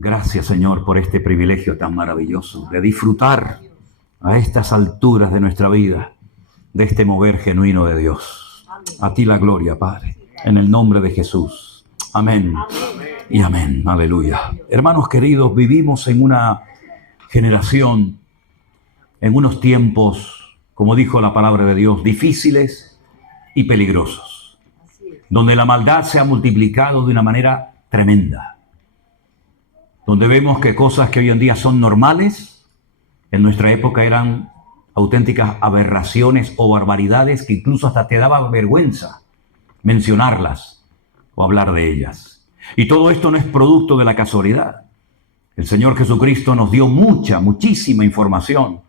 Gracias, Señor, por este privilegio tan maravilloso de disfrutar a estas alturas de nuestra vida de este mover genuino de Dios. A ti la gloria, Padre, en el nombre de Jesús. Amén y amén. Aleluya. Hermanos queridos, vivimos en una generación, en unos tiempos, como dijo la palabra de Dios, difíciles y peligrosos, donde la maldad se ha multiplicado de una manera tremenda, donde vemos que cosas que hoy en día son normales, en nuestra época eran auténticas aberraciones o barbaridades que incluso hasta te daba vergüenza mencionarlas o hablar de ellas. Y todo esto no es producto de la casualidad. El Señor Jesucristo nos dio muchísima información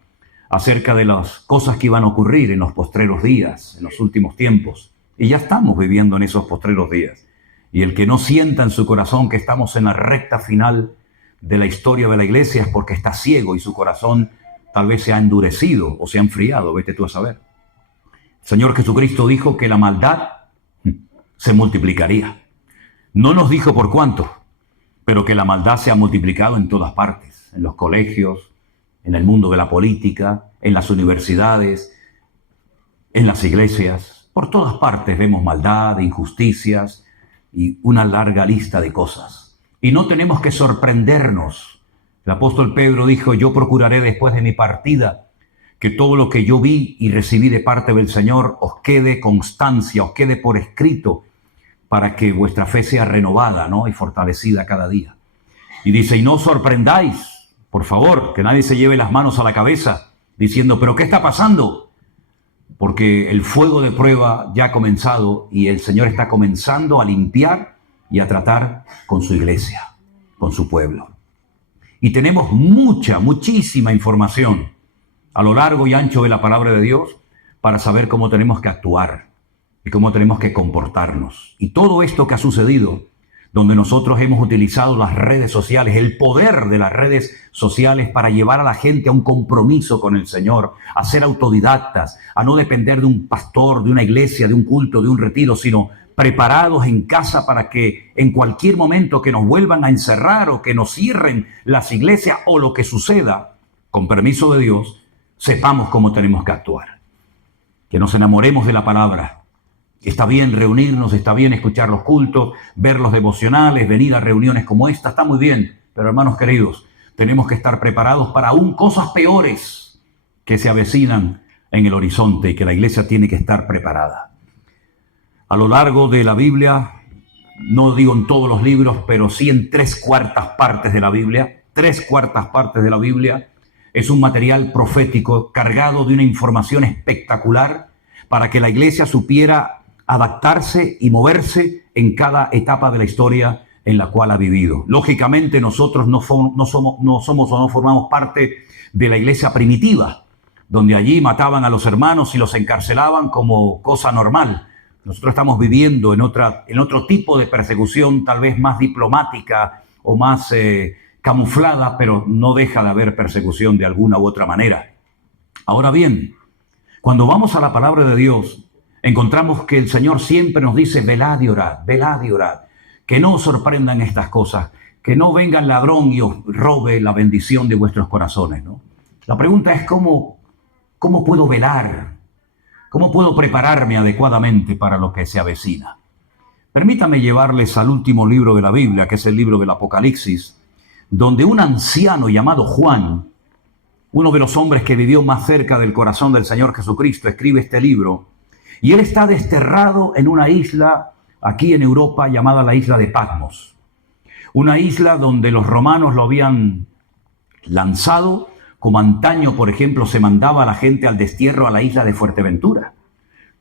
acerca de las cosas que iban a ocurrir en los postreros días, en los últimos tiempos. Y ya estamos viviendo en esos postreros días. Y el que no sienta en su corazón que estamos en la recta final de la historia de la iglesia es porque está ciego y su corazón tal vez se ha endurecido o se ha enfriado, vete tú a saber. El Señor Jesucristo dijo que la maldad se multiplicaría. No nos dijo por cuánto, pero que la maldad se ha multiplicado en todas partes, en los colegios, en el mundo de la política, en las universidades, en las iglesias. Por todas partes vemos maldad, injusticias y una larga lista de cosas. Y no tenemos que sorprendernos. El apóstol Pedro dijo: yo procuraré después de mi partida que todo lo que yo vi y recibí de parte del Señor os quede constancia, os quede por escrito, para que vuestra fe sea renovada, ¿no?, y fortalecida cada día. Y dice: y no os sorprendáis, por favor, que nadie se lleve las manos a la cabeza diciendo: ¿pero qué está pasando? Porque el fuego de prueba ya ha comenzado y el Señor está comenzando a limpiar y a tratar con su iglesia, con su pueblo. Y tenemos muchísima información a lo largo y ancho de la palabra de Dios para saber cómo tenemos que actuar y cómo tenemos que comportarnos. Y todo esto que ha sucedido, donde nosotros hemos utilizado las redes sociales, el poder de las redes sociales para llevar a la gente a un compromiso con el Señor, a ser autodidactas, a no depender de un pastor, de una iglesia, de un culto, de un retiro, sino preparados en casa para que en cualquier momento que nos vuelvan a encerrar o que nos cierren las iglesias o lo que suceda, con permiso de Dios, sepamos cómo tenemos que actuar. Que nos enamoremos de la palabra. Está bien reunirnos, está bien escuchar los cultos, ver los devocionales, venir a reuniones como esta, está muy bien. Pero hermanos queridos, tenemos que estar preparados para aún cosas peores que se avecinan en el horizonte y que la iglesia tiene que estar preparada. A lo largo de la Biblia, no digo en todos los libros, pero sí en 3/4 partes de la Biblia, 3/4 partes de la Biblia, es un material profético cargado de una información espectacular para que la iglesia supiera adaptarse y moverse en cada etapa de la historia en la cual ha vivido. Lógicamente nosotros no somos o no formamos parte de la iglesia primitiva, donde allí mataban a los hermanos y los encarcelaban como cosa normal. Nosotros estamos viviendo en otro tipo de persecución, tal vez más diplomática o más camuflada, pero no deja de haber persecución de alguna u otra manera. Ahora bien, cuando vamos a la palabra de Dios, encontramos que el Señor siempre nos dice: velad y orad, que no os sorprendan estas cosas, que no venga el ladrón y os robe la bendición de vuestros corazones, ¿no? La pregunta es ¿cómo puedo velar? ¿Cómo puedo prepararme adecuadamente para lo que se avecina? Permítame llevarles al último libro de la Biblia, que es el libro del Apocalipsis, donde un anciano llamado Juan, uno de los hombres que vivió más cerca del corazón del Señor Jesucristo, escribe este libro. Y él está desterrado en una isla aquí en Europa llamada la isla de Patmos. Una isla donde los romanos lo habían lanzado, como antaño, por ejemplo, se mandaba a la gente al destierro a la isla de Fuerteventura.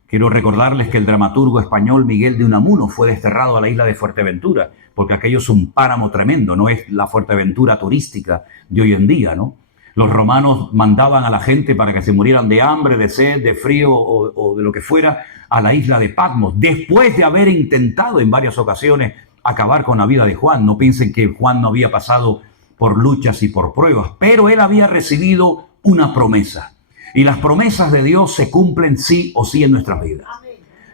Quiero recordarles que el dramaturgo español Miguel de Unamuno fue desterrado a la isla de Fuerteventura, porque aquello es un páramo tremendo, no es la Fuerteventura turística de hoy en día, ¿no? Los romanos mandaban a la gente para que se murieran de hambre, de sed, de frío o de lo que fuera a la isla de Patmos, después de haber intentado en varias ocasiones acabar con la vida de Juan. No piensen que Juan no había pasado por luchas y por pruebas, pero él había recibido una promesa. Y las promesas de Dios se cumplen sí o sí en nuestras vidas.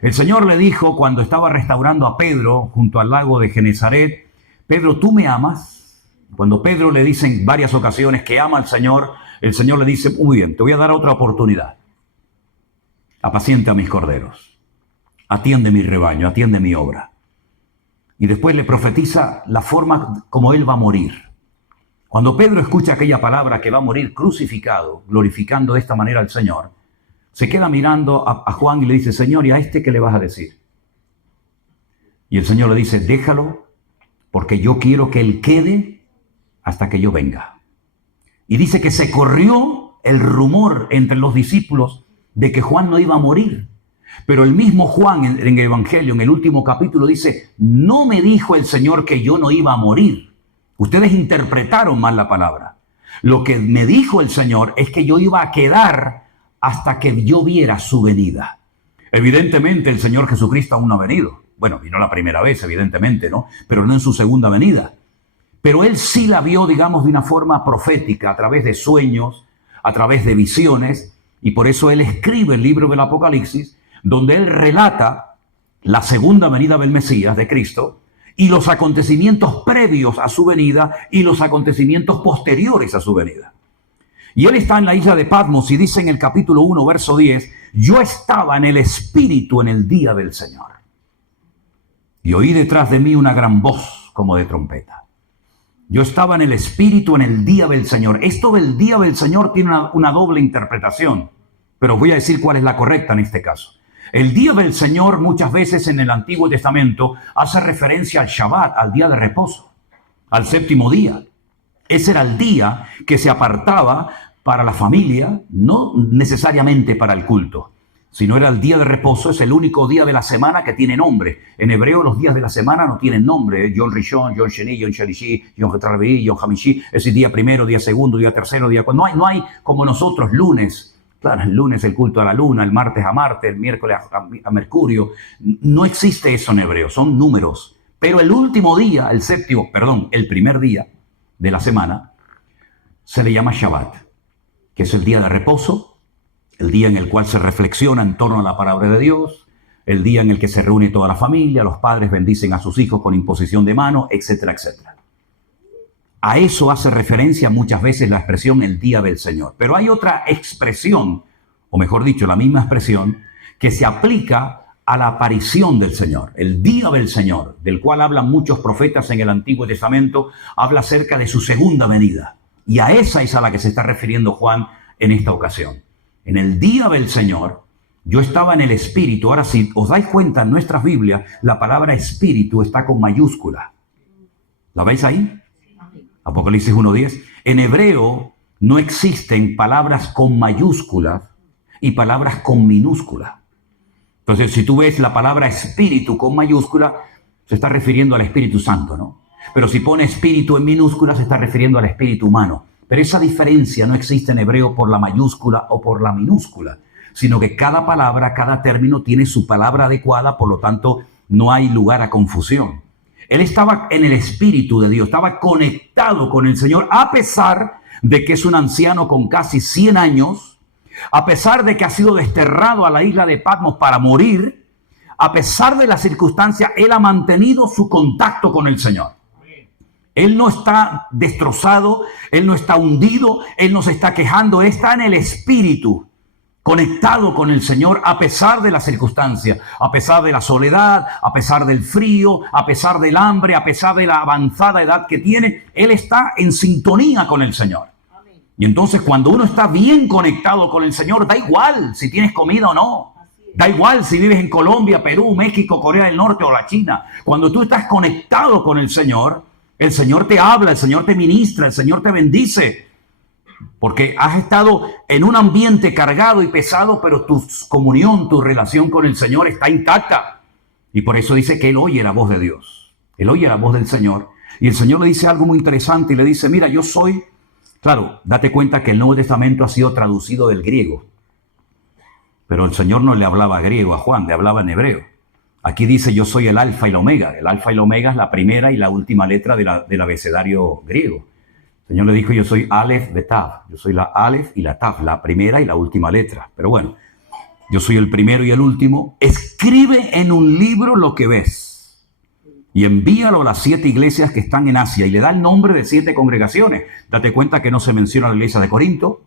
El Señor le dijo cuando estaba restaurando a Pedro junto al lago de Genesaret: Pedro, ¿tú me amas? Cuando Pedro le dice en varias ocasiones que ama al Señor, el Señor le dice, muy bien, te voy a dar otra oportunidad. Apacienta a mis corderos, atiende mi rebaño, atiende mi obra. Y después le profetiza la forma como él va a morir. Cuando Pedro escucha aquella palabra que va a morir crucificado, glorificando de esta manera al Señor, se queda mirando a Juan y le dice, Señor, ¿y a este qué le vas a decir? Y el Señor le dice, déjalo, porque yo quiero que él quede hasta que yo venga. Y dice que se corrió el rumor entre los discípulos de que Juan no iba a morir. Pero el mismo Juan en el Evangelio, en el último capítulo, dice, no me dijo el Señor que yo no iba a morir. Ustedes interpretaron mal la palabra. Lo que me dijo el Señor es que yo iba a quedar hasta que yo viera su venida. Evidentemente el Señor Jesucristo aún no ha venido. Bueno, vino la primera vez, evidentemente, ¿no? Pero no en su segunda venida. Pero él sí la vio, digamos, de una forma profética, a través de sueños, a través de visiones, y por eso él escribe el libro del Apocalipsis, donde él relata la segunda venida del Mesías, de Cristo, y los acontecimientos previos a su venida y los acontecimientos posteriores a su venida. Y él está en la isla de Patmos y dice en el capítulo 1, verso 10, yo estaba en el Espíritu en el día del Señor. Y oí detrás de mí una gran voz como de trompeta. Yo estaba en el Espíritu en el día del Señor. Esto del día del Señor tiene una doble interpretación, pero voy a decir cuál es la correcta en este caso. El día del Señor muchas veces en el Antiguo Testamento hace referencia al Shabbat, al día de reposo, al séptimo día. Ese era el día que se apartaba para la familia, no necesariamente para el culto, sino era el día de reposo. Es el único día de la semana que tiene nombre. En hebreo los días de la semana no tienen nombre. Yom Rishon, Yom Sheni, Yom Shalishi, Yom Revi, Yom Hamishi. Es el día primero, día segundo, día tercero, día cuatro. No hay como nosotros lunes. Claro, el lunes el culto a la luna, el martes a Marte, el miércoles a Mercurio. No existe eso en hebreo, son números. Pero el último día, el primer día de la semana, se le llama Shabbat, que es el día de reposo, el día en el cual se reflexiona en torno a la palabra de Dios, el día en el que se reúne toda la familia, los padres bendicen a sus hijos con imposición de mano, etcétera, etcétera. A eso hace referencia muchas veces la expresión el día del Señor. Pero hay otra expresión, o mejor dicho, la misma expresión, que se aplica a la aparición del Señor. El día del Señor, del cual hablan muchos profetas en el Antiguo Testamento, habla acerca de su segunda venida. Y a esa es a la que se está refiriendo Juan en esta ocasión. En el día del Señor, yo estaba en el Espíritu. Ahora, si os dais cuenta, en nuestras Biblias, la palabra Espíritu está con mayúscula. ¿La veis ahí? Apocalipsis 1:10. En hebreo no existen palabras con mayúsculas y palabras con minúscula. Entonces, si tú ves la palabra espíritu con mayúscula, se está refiriendo al Espíritu Santo, ¿no? Pero si pone espíritu en minúscula, se está refiriendo al espíritu humano. Pero esa diferencia no existe en hebreo por la mayúscula o por la minúscula, sino que cada palabra, cada término tiene su palabra adecuada, por lo tanto, no hay lugar a confusión. Él estaba en el Espíritu de Dios, estaba conectado con el Señor, a pesar de que es un anciano con casi 100 años, a pesar de que ha sido desterrado a la isla de Patmos para morir, a pesar de la circunstancia, él ha mantenido su contacto con el Señor. Él no está destrozado, él no está hundido, él no se está quejando, él está en el Espíritu, conectado con el Señor a pesar de la circunstancia, a pesar de la soledad, a pesar del frío, a pesar del hambre, a pesar de la avanzada edad que tiene, él está en sintonía con el Señor. Amén. Y entonces cuando uno está bien conectado con el Señor, da igual si tienes comida o no. Da igual si vives en Colombia, Perú, México, Corea del Norte o la China. Cuando tú estás conectado con el Señor te habla, el Señor te ministra, el Señor te bendice. Porque has estado en un ambiente cargado y pesado, pero tu comunión, tu relación con el Señor está intacta. Y por eso dice que él oye la voz de Dios. Él oye la voz del Señor. Y el Señor le dice algo muy interesante y le dice, mira, yo soy... Claro, date cuenta que el Nuevo Testamento ha sido traducido del griego. Pero el Señor no le hablaba griego a Juan, le hablaba en hebreo. Aquí dice, yo soy el alfa y el omega. El alfa y el omega es la primera y la última letra del abecedario griego. El Señor le dijo, yo soy Aleph Betav. Yo soy la Aleph y la Tav, la primera y la última letra. Pero bueno, yo soy el primero y el último. Escribe en un libro lo que ves. y envíalo a las 7 iglesias que están en Asia. Y le da el nombre de 7 congregaciones. Date cuenta que no se menciona la iglesia de Corinto,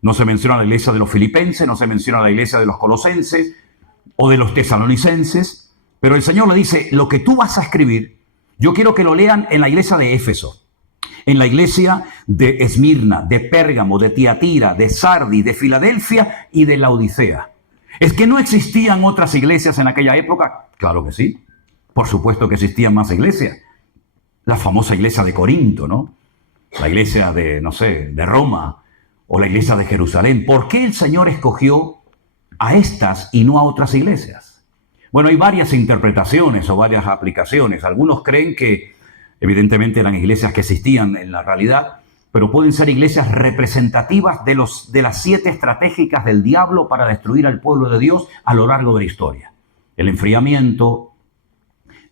no se menciona la iglesia de los filipenses, no se menciona la iglesia de los colosenses o de los tesalonicenses. Pero el Señor le dice, lo que tú vas a escribir, yo quiero que lo lean en la iglesia de Éfeso, en la iglesia de Esmirna, de Pérgamo, de Tiatira, de Sardi, de Filadelfia y de Laodicea. ¿Es que no existían otras iglesias en aquella época? Claro que sí. Por supuesto que existían más iglesias. La famosa iglesia de Corinto, ¿no? La iglesia de, no sé, de Roma o la iglesia de Jerusalén. ¿Por qué el Señor escogió a estas y no a otras iglesias? Bueno, hay varias interpretaciones o varias aplicaciones. Algunos creen que evidentemente eran iglesias que existían en la realidad, pero pueden ser iglesias representativas de las 7 estratégicas del diablo para destruir al pueblo de Dios a lo largo de la historia. El enfriamiento,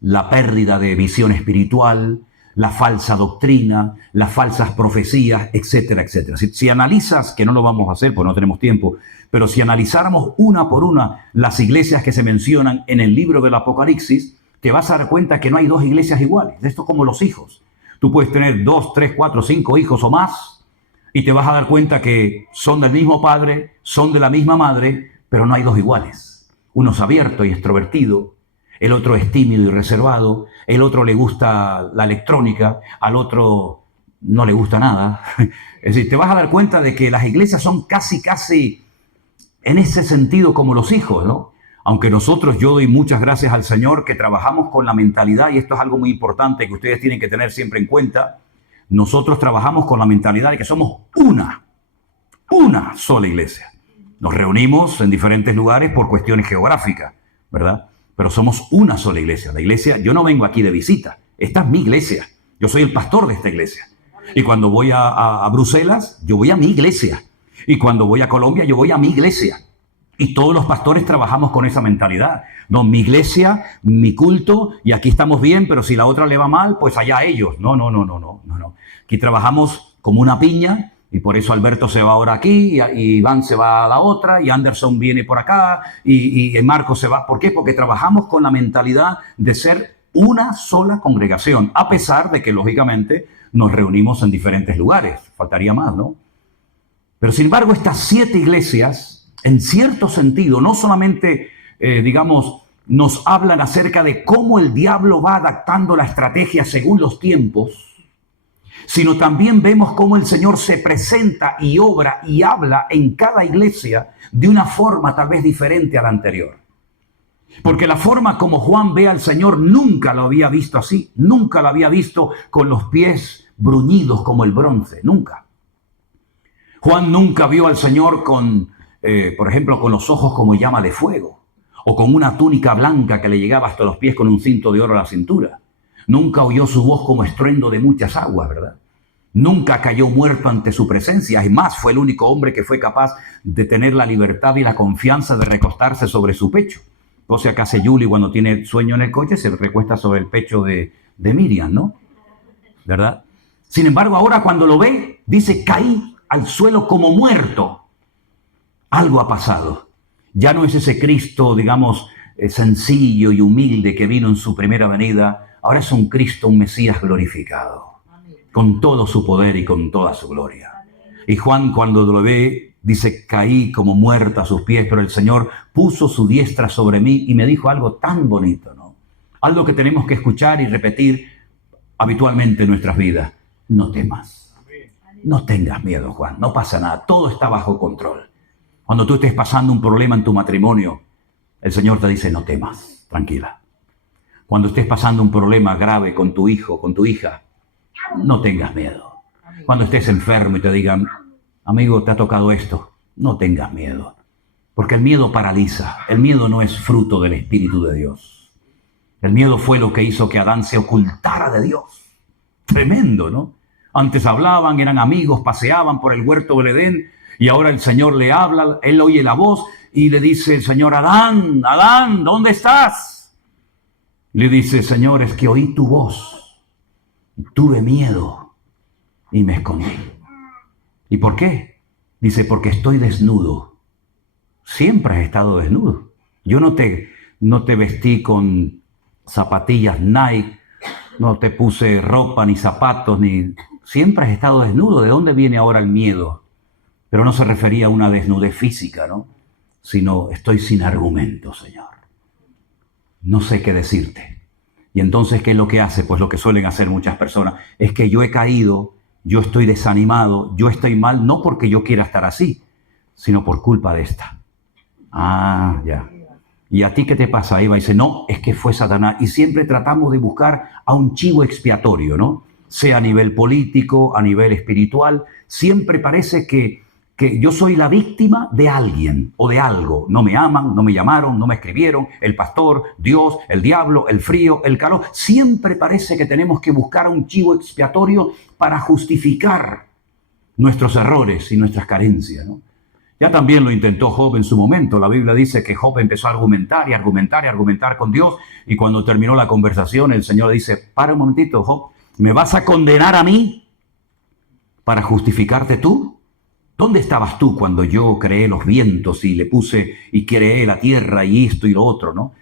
la pérdida de visión espiritual, la falsa doctrina, las falsas profecías, etcétera, etcétera. Si analizas, que no lo vamos a hacer porque no tenemos tiempo, pero si analizáramos una por una las iglesias que se mencionan en el libro del Apocalipsis, te vas a dar cuenta que no hay 2 iglesias iguales. Esto es como los hijos. Tú puedes tener 2, 3, 4, 5 hijos o más y te vas a dar cuenta que son del mismo padre, son de la misma madre, pero no hay 2 iguales. Uno es abierto y extrovertido, el otro es tímido y reservado, el otro le gusta la electrónica, al otro no le gusta nada. Es decir, te vas a dar cuenta de que las iglesias son casi en ese sentido como los hijos, ¿no? Aunque nosotros, yo doy muchas gracias al Señor que trabajamos con la mentalidad, y esto es algo muy importante que ustedes tienen que tener siempre en cuenta, nosotros trabajamos con la mentalidad de que somos una sola iglesia. Nos reunimos en diferentes lugares por cuestiones geográficas, ¿verdad? Pero somos una sola iglesia. La iglesia, yo no vengo aquí de visita, esta es mi iglesia. Yo soy el pastor de esta iglesia. Y cuando voy a Bruselas, yo voy a mi iglesia. Y cuando voy a Colombia, yo voy a mi iglesia. Y todos los pastores trabajamos con esa mentalidad. No, mi iglesia, mi culto, y aquí estamos bien, pero si la otra le va mal, pues allá ellos. No. Aquí trabajamos como una piña, y por eso Alberto se va ahora aquí, y Iván se va a la otra, y Anderson viene por acá, y Marco se va. ¿Por qué? Porque trabajamos con la mentalidad de ser una sola congregación, a pesar de que, lógicamente, nos reunimos en diferentes lugares. Faltaría más, ¿no? Pero, sin embargo, estas 7 iglesias, en cierto sentido, no solamente, nos hablan acerca de cómo el diablo va adaptando la estrategia según los tiempos, sino también vemos cómo el Señor se presenta y obra y habla en cada iglesia de una forma tal vez diferente a la anterior. Porque la forma como Juan ve al Señor nunca lo había visto así, nunca lo había visto con los pies bruñidos como el bronce, nunca. Juan nunca vio al Señor por ejemplo, con los ojos como llama de fuego, o con una túnica blanca que le llegaba hasta los pies con un cinto de oro a la cintura. Nunca oyó su voz como estruendo de muchas aguas, ¿verdad? Nunca cayó muerto ante su presencia. Es más, fue el único hombre que fue capaz de tener la libertad y la confianza de recostarse sobre su pecho. Cosa que hace Julie cuando tiene sueño en el coche, se recuesta sobre el pecho de Miriam, ¿no? ¿Verdad? Sin embargo, ahora cuando lo ve, dice, caí al suelo como muerto. Algo ha pasado. Ya no es ese Cristo, sencillo y humilde que vino en su primera venida. Ahora es un Cristo, un Mesías glorificado, con todo su poder y con toda su gloria. Y Juan, cuando lo ve, dice, caí como muerto a sus pies, pero el Señor puso su diestra sobre mí y me dijo algo tan bonito, ¿no? Algo que tenemos que escuchar y repetir habitualmente en nuestras vidas. No temas. No tengas miedo, Juan. No pasa nada. Todo está bajo control. Cuando tú estés pasando un problema en tu matrimonio, el Señor te dice, no temas. Tranquila. Cuando estés pasando un problema grave con tu hijo, con tu hija, no tengas miedo. Cuando estés enfermo y te digan, amigo, te ha tocado esto, no tengas miedo. Porque el miedo paraliza. El miedo no es fruto del Espíritu de Dios. El miedo fue lo que hizo que Adán se ocultara de Dios. Tremendo, ¿no? Antes hablaban, eran amigos, paseaban por el huerto del Edén, y ahora el Señor le habla, él oye la voz y le dice el Señor, Adán, Adán, ¿dónde estás? Le dice, Señor, es que oí tu voz, tuve miedo y me escondí. ¿Y por qué? Dice, porque estoy desnudo. Siempre has estado desnudo. Yo no te vestí con zapatillas Nike no te puse ropa ni zapatos, ni... Siempre has estado desnudo. ¿De dónde viene ahora el miedo? Pero no se refería a una desnudez física, ¿no? Sino estoy sin argumento, Señor. No sé qué decirte. Y entonces, ¿qué es lo que hace? Pues lo que suelen hacer muchas personas. Es que yo he caído, yo estoy desanimado, yo estoy mal, no porque yo quiera estar así, sino por culpa de esta. Ah, ya. ¿Y a ti qué te pasa, Eva? Y dice, no, es que fue Satanás. Y siempre tratamos de buscar a un chivo expiatorio, ¿no? Sea a nivel político, a nivel espiritual. Siempre parece que yo soy la víctima de alguien o de algo. No me aman, no me llamaron, no me escribieron, el pastor, Dios, el diablo, el frío, el calor. Siempre parece que tenemos que buscar a un chivo expiatorio para justificar nuestros errores y nuestras carencias, ¿no? Ya también lo intentó Job en su momento. La Biblia dice que Job empezó a argumentar y argumentar y argumentar con Dios. Y cuando terminó la conversación, el Señor le dice, para un momentito, Job, ¿me vas a condenar a mí para justificarte tú? ¿Dónde estabas tú cuando yo creé los vientos y le puse y creé la tierra y esto y lo otro, ¿no?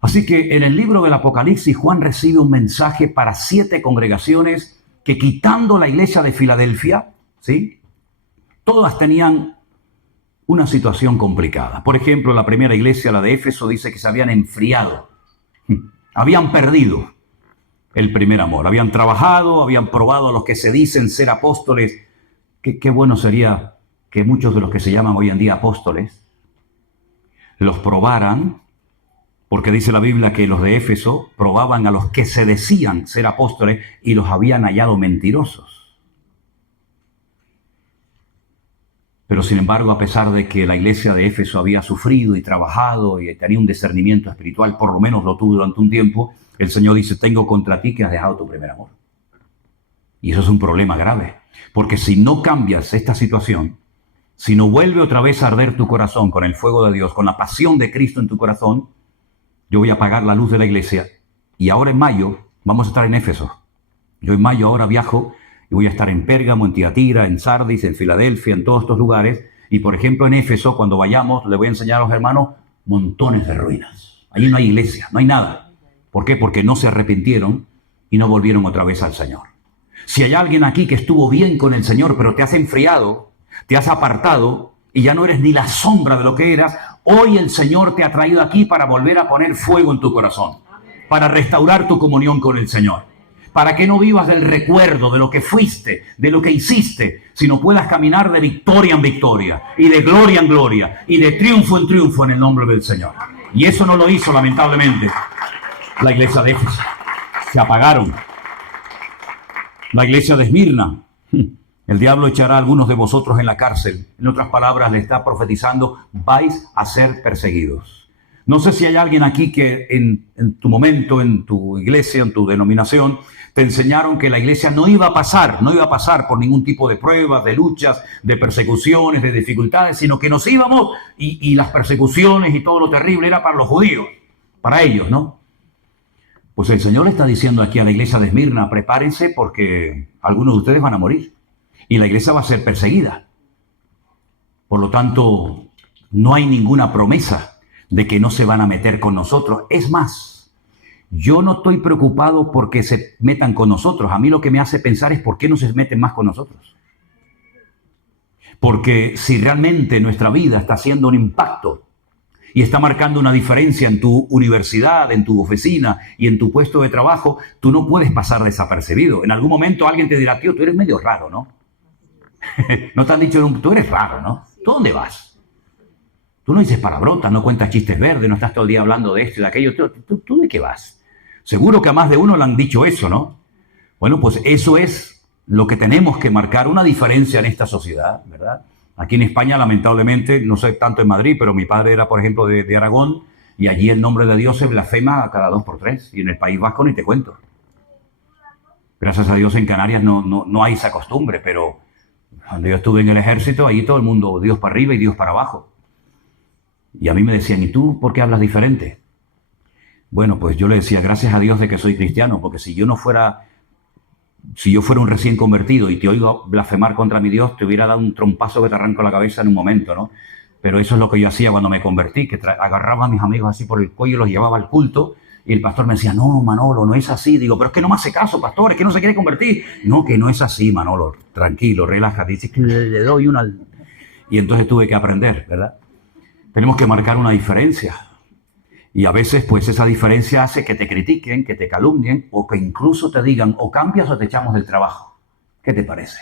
Así que en el libro del Apocalipsis, Juan recibe un mensaje para 7 congregaciones que, quitando la iglesia de Filadelfia, ¿sí?, todas tenían una situación complicada. Por ejemplo, la primera iglesia, la de Éfeso, dice que se habían enfriado, habían perdido el primer amor, habían trabajado, habían probado a los que se dicen ser apóstoles. Qué bueno sería que muchos de los que se llaman hoy en día apóstoles los probaran, porque dice la Biblia que los de Éfeso probaban a los que se decían ser apóstoles y los habían hallado mentirosos. Pero sin embargo, a pesar de que la iglesia de Éfeso había sufrido y trabajado y tenía un discernimiento espiritual, por lo menos lo tuvo durante un tiempo, el Señor dice, tengo contra ti que has dejado tu primer amor. Y eso es un problema grave, porque si no cambias esta situación, si no vuelve otra vez a arder tu corazón con el fuego de Dios, con la pasión de Cristo en tu corazón, yo voy a apagar la luz de la iglesia. Y ahora en mayo vamos a estar en Éfeso. Yo en mayo ahora viajo y voy a estar en Pérgamo, en Tiatira, en Sardis, en Filadelfia, en todos estos lugares. Y por ejemplo en Éfeso, cuando vayamos, le voy a enseñar a los hermanos montones de ruinas. Allí no hay iglesia, no hay nada. ¿Por qué? Porque no se arrepintieron y no volvieron otra vez al Señor. Si hay alguien aquí que estuvo bien con el Señor, pero te has enfriado, te has apartado y ya no eres ni la sombra de lo que eras, hoy el Señor te ha traído aquí para volver a poner fuego en tu corazón, para restaurar tu comunión con el Señor, para que no vivas del recuerdo de lo que fuiste, de lo que hiciste, sino puedas caminar de victoria en victoria y de gloria en gloria y de triunfo en triunfo en el nombre del Señor. Y eso no lo hizo, lamentablemente, la iglesia de Éfeso. Se apagaron. La iglesia de Esmirna, el diablo echará a algunos de vosotros en la cárcel. En otras palabras, le está profetizando, vais a ser perseguidos. No sé si hay alguien aquí que en tu momento, en tu iglesia, en tu denominación, te enseñaron que la iglesia no iba a pasar por ningún tipo de pruebas, de luchas, de persecuciones, de dificultades, sino que nos íbamos y las persecuciones y todo lo terrible era para los judíos, para ellos, ¿no? Pues el Señor le está diciendo aquí a la iglesia de Esmirna, prepárense porque algunos de ustedes van a morir y la iglesia va a ser perseguida. Por lo tanto, no hay ninguna promesa de que no se van a meter con nosotros. Es más, yo no estoy preocupado porque se metan con nosotros. A mí lo que me hace pensar es por qué no se meten más con nosotros. Porque si realmente nuestra vida está haciendo un impacto y está marcando una diferencia en tu universidad, en tu oficina y en tu puesto de trabajo, tú no puedes pasar desapercibido. En algún momento alguien te dirá, tío, tú eres medio raro, ¿no? No te han dicho, tú eres raro, ¿no? ¿Tú dónde vas? Tú no dices palabrotas, no cuentas chistes verdes, no estás todo el día hablando de esto y de aquello. ¿Tú de qué vas? Seguro que a más de uno le han dicho eso, ¿no? Bueno, pues eso es lo que tenemos que marcar una diferencia en esta sociedad, ¿verdad? Aquí en España, lamentablemente, no sé tanto en Madrid, pero mi padre era, por ejemplo, de Aragón, y allí el nombre de Dios se blasfema cada 2 por 3, y en el País Vasco ni te cuento. Gracias a Dios en Canarias no hay esa costumbre, pero cuando yo estuve en el ejército, ahí todo el mundo, Dios para arriba y Dios para abajo. Y a mí me decían, ¿y tú por qué hablas diferente? Bueno, pues yo le decía, gracias a Dios de que soy cristiano, porque si yo fuera un recién convertido y te oigo blasfemar contra mi Dios, te hubiera dado un trompazo que te arranco la cabeza en un momento, ¿no? Pero eso es lo que yo hacía cuando me convertí, que agarraba a mis amigos así por el cuello, los llevaba al culto Y el pastor me decía, no, Manolo, no es así. Digo, pero es que no me hace caso, pastor, es que no se quiere convertir. No, que no es así, Manolo, tranquilo, relájate. Dice que le doy una... Y entonces tuve que aprender, ¿verdad? Tenemos que marcar una diferencia. Y a veces, pues, esa diferencia hace que te critiquen, que te calumnien, o que incluso te digan, o cambias o te echamos del trabajo. ¿Qué te parece?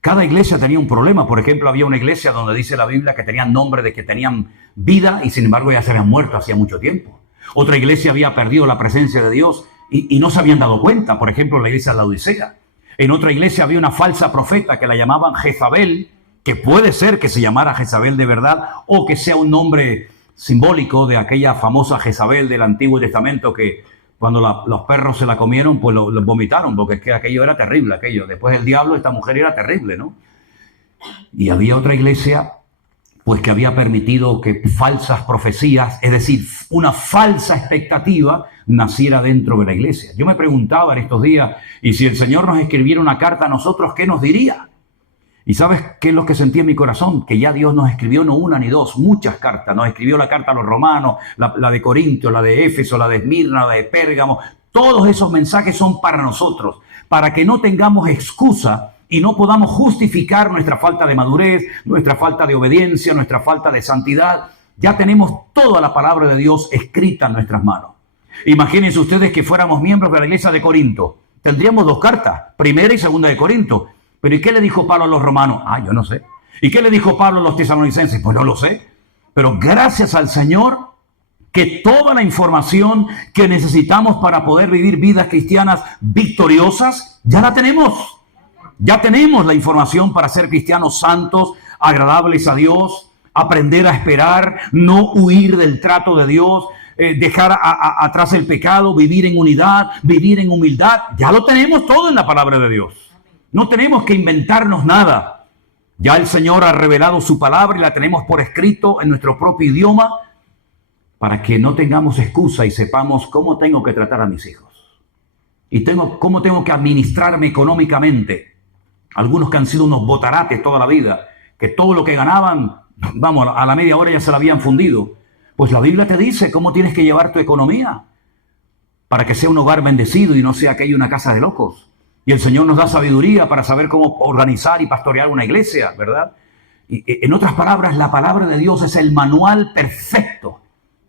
Cada iglesia tenía un problema. Por ejemplo, había una iglesia donde dice la Biblia que tenían nombre de que tenían vida y sin embargo ya se habían muerto hacía mucho tiempo. Otra iglesia había perdido la presencia de Dios y no se habían dado cuenta. Por ejemplo, la iglesia de la Odisea. En otra iglesia había una falsa profeta que la llamaban Jezabel, que puede ser que se llamara Jezabel de verdad o que sea un nombre simbólico de aquella famosa Jezabel del Antiguo Testamento que cuando los perros se la comieron, pues lo vomitaron, porque es que aquello era terrible, aquello. Después del diablo, esta mujer era terrible, ¿no? Y había otra iglesia, pues que había permitido que falsas profecías, es decir, una falsa expectativa, naciera dentro de la iglesia. Yo me preguntaba en estos días, y si el Señor nos escribiera una carta a nosotros, ¿qué nos diría? ¿Y sabes qué es lo que sentí en mi corazón? Que ya Dios nos escribió no una ni dos, muchas cartas. Nos escribió la carta a los romanos, la de Corinto, la de Éfeso, la de Esmirna, la de Pérgamo. Todos esos mensajes son para nosotros, para que no tengamos excusa y no podamos justificar nuestra falta de madurez, nuestra falta de obediencia, nuestra falta de santidad. Ya tenemos toda la palabra de Dios escrita en nuestras manos. Imagínense ustedes que fuéramos miembros de la iglesia de Corinto. Tendríamos dos cartas, primera y segunda de Corinto. Pero ¿y qué le dijo Pablo a los romanos? Ah, yo no sé. ¿Y qué le dijo Pablo a los tesalonicenses? Pues no lo sé. Pero gracias al Señor que toda la información que necesitamos para poder vivir vidas cristianas victoriosas, ya la tenemos. Ya tenemos la información para ser cristianos santos, agradables a Dios, aprender a esperar, no huir del trato de Dios, dejar atrás el pecado, vivir en unidad, vivir en humildad. Ya lo tenemos todo en la palabra de Dios. No tenemos que inventarnos nada. Ya el Señor ha revelado su palabra y la tenemos por escrito en nuestro propio idioma para que no tengamos excusa y sepamos cómo tengo que tratar a mis hijos. Y cómo tengo que administrarme económicamente. Algunos que han sido unos botarates toda la vida, que todo lo que ganaban, vamos, a la media hora ya se la habían fundido. Pues la Biblia te dice cómo tienes que llevar tu economía para que sea un hogar bendecido y no sea aquello una casa de locos. Y el Señor nos da sabiduría para saber cómo organizar y pastorear una iglesia, ¿verdad? Y, en otras palabras, la palabra de Dios es el manual perfecto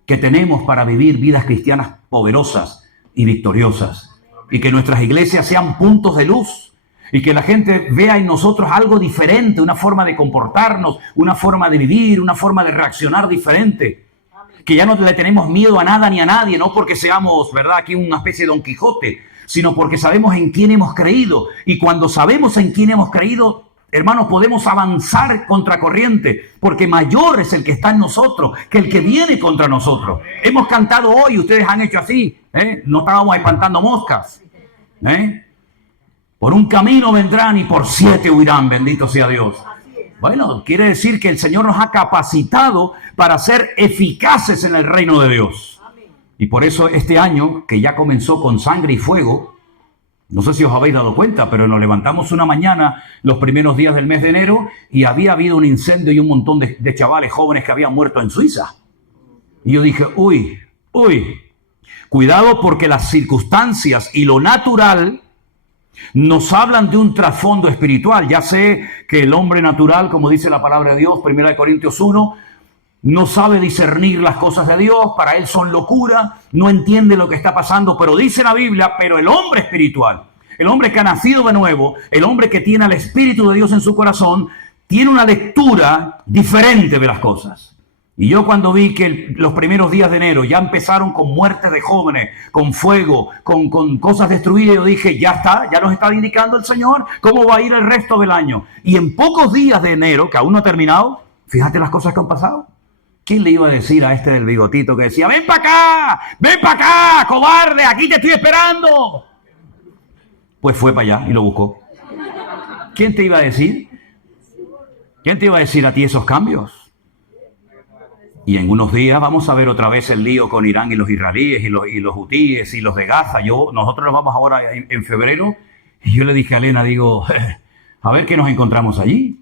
que tenemos para vivir vidas cristianas poderosas y victoriosas. Y que nuestras iglesias sean puntos de luz. Y que la gente vea en nosotros algo diferente, una forma de comportarnos, una forma de vivir, una forma de reaccionar diferente. Que ya no le tenemos miedo a nada ni a nadie, no porque seamos, ¿verdad?, aquí una especie de Don Quijote, sino porque sabemos en quién hemos creído. Y cuando sabemos en quién hemos creído, hermanos, podemos avanzar contracorriente, porque mayor es el que está en nosotros que el que viene contra nosotros. Hemos cantado hoy, ustedes han hecho así, no estábamos espantando moscas. Por un camino vendrán y por 7 huirán, bendito sea Dios. Bueno, quiere decir que el Señor nos ha capacitado para ser eficaces en el reino de Dios. Y por eso este año, que ya comenzó con sangre y fuego, no sé si os habéis dado cuenta, pero nos levantamos una mañana los primeros días del mes de enero y había habido un incendio y un montón de chavales jóvenes que habían muerto en Suiza. Y yo dije, uy, cuidado, porque las circunstancias y lo natural nos hablan de un trasfondo espiritual. Ya sé que el hombre natural, como dice la palabra de Dios, 1 Corintios 1, no sabe discernir las cosas de Dios, para él son locura, no entiende lo que está pasando, pero dice la Biblia, pero el hombre espiritual, el hombre que ha nacido de nuevo, el hombre que tiene al Espíritu de Dios en su corazón, tiene una lectura diferente de las cosas. Y yo cuando vi que los primeros días de enero ya empezaron con muertes de jóvenes, con fuego, con cosas destruidas, yo dije, ya está, ya nos está indicando el Señor cómo va a ir el resto del año. Y en pocos días de enero, que aún no ha terminado, fíjate las cosas que han pasado. ¿Quién le iba a decir a este del bigotito que decía, ven para acá, cobarde, aquí te estoy esperando? Pues fue para allá y lo buscó. ¿Quién te iba a decir? ¿Quién te iba a decir a ti esos cambios? Y en unos días vamos a ver otra vez el lío con Irán y los israelíes y los hutíes y los de Gaza. Nosotros nos vamos ahora en febrero y yo le dije a Elena, digo, a ver qué nos encontramos allí.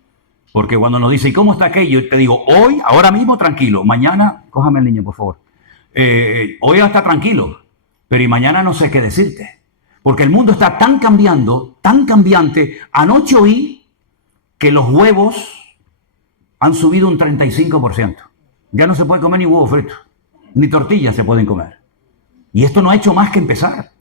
Porque cuando nos dice, ¿y cómo está aquello? Yo te digo, hoy, ahora mismo, tranquilo. Mañana, cójame el niño, por favor. Hoy está tranquilo. Pero y mañana no sé qué decirte. Porque el mundo está tan cambiando, tan cambiante. Anoche oí que los huevos han subido un 35%. Ya no se puede comer ni huevo frito, ni tortillas se pueden comer. Y esto no ha hecho más que empezar.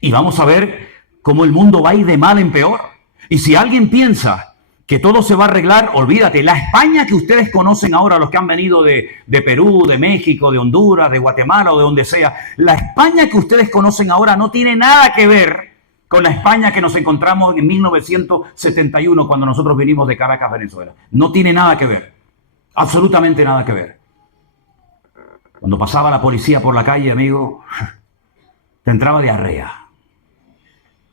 Y vamos a ver cómo el mundo va a ir de mal en peor. Y si alguien piensa que todo se va a arreglar, olvídate. La España que ustedes conocen ahora, los que han venido de Perú, de México, de Honduras, de Guatemala o de donde sea, la España que ustedes conocen ahora no tiene nada que ver con la España que nos encontramos en 1971 cuando nosotros vinimos de Caracas, Venezuela. No tiene nada que ver. Absolutamente nada que ver. Cuando pasaba la policía por la calle, amigo, te entraba diarrea.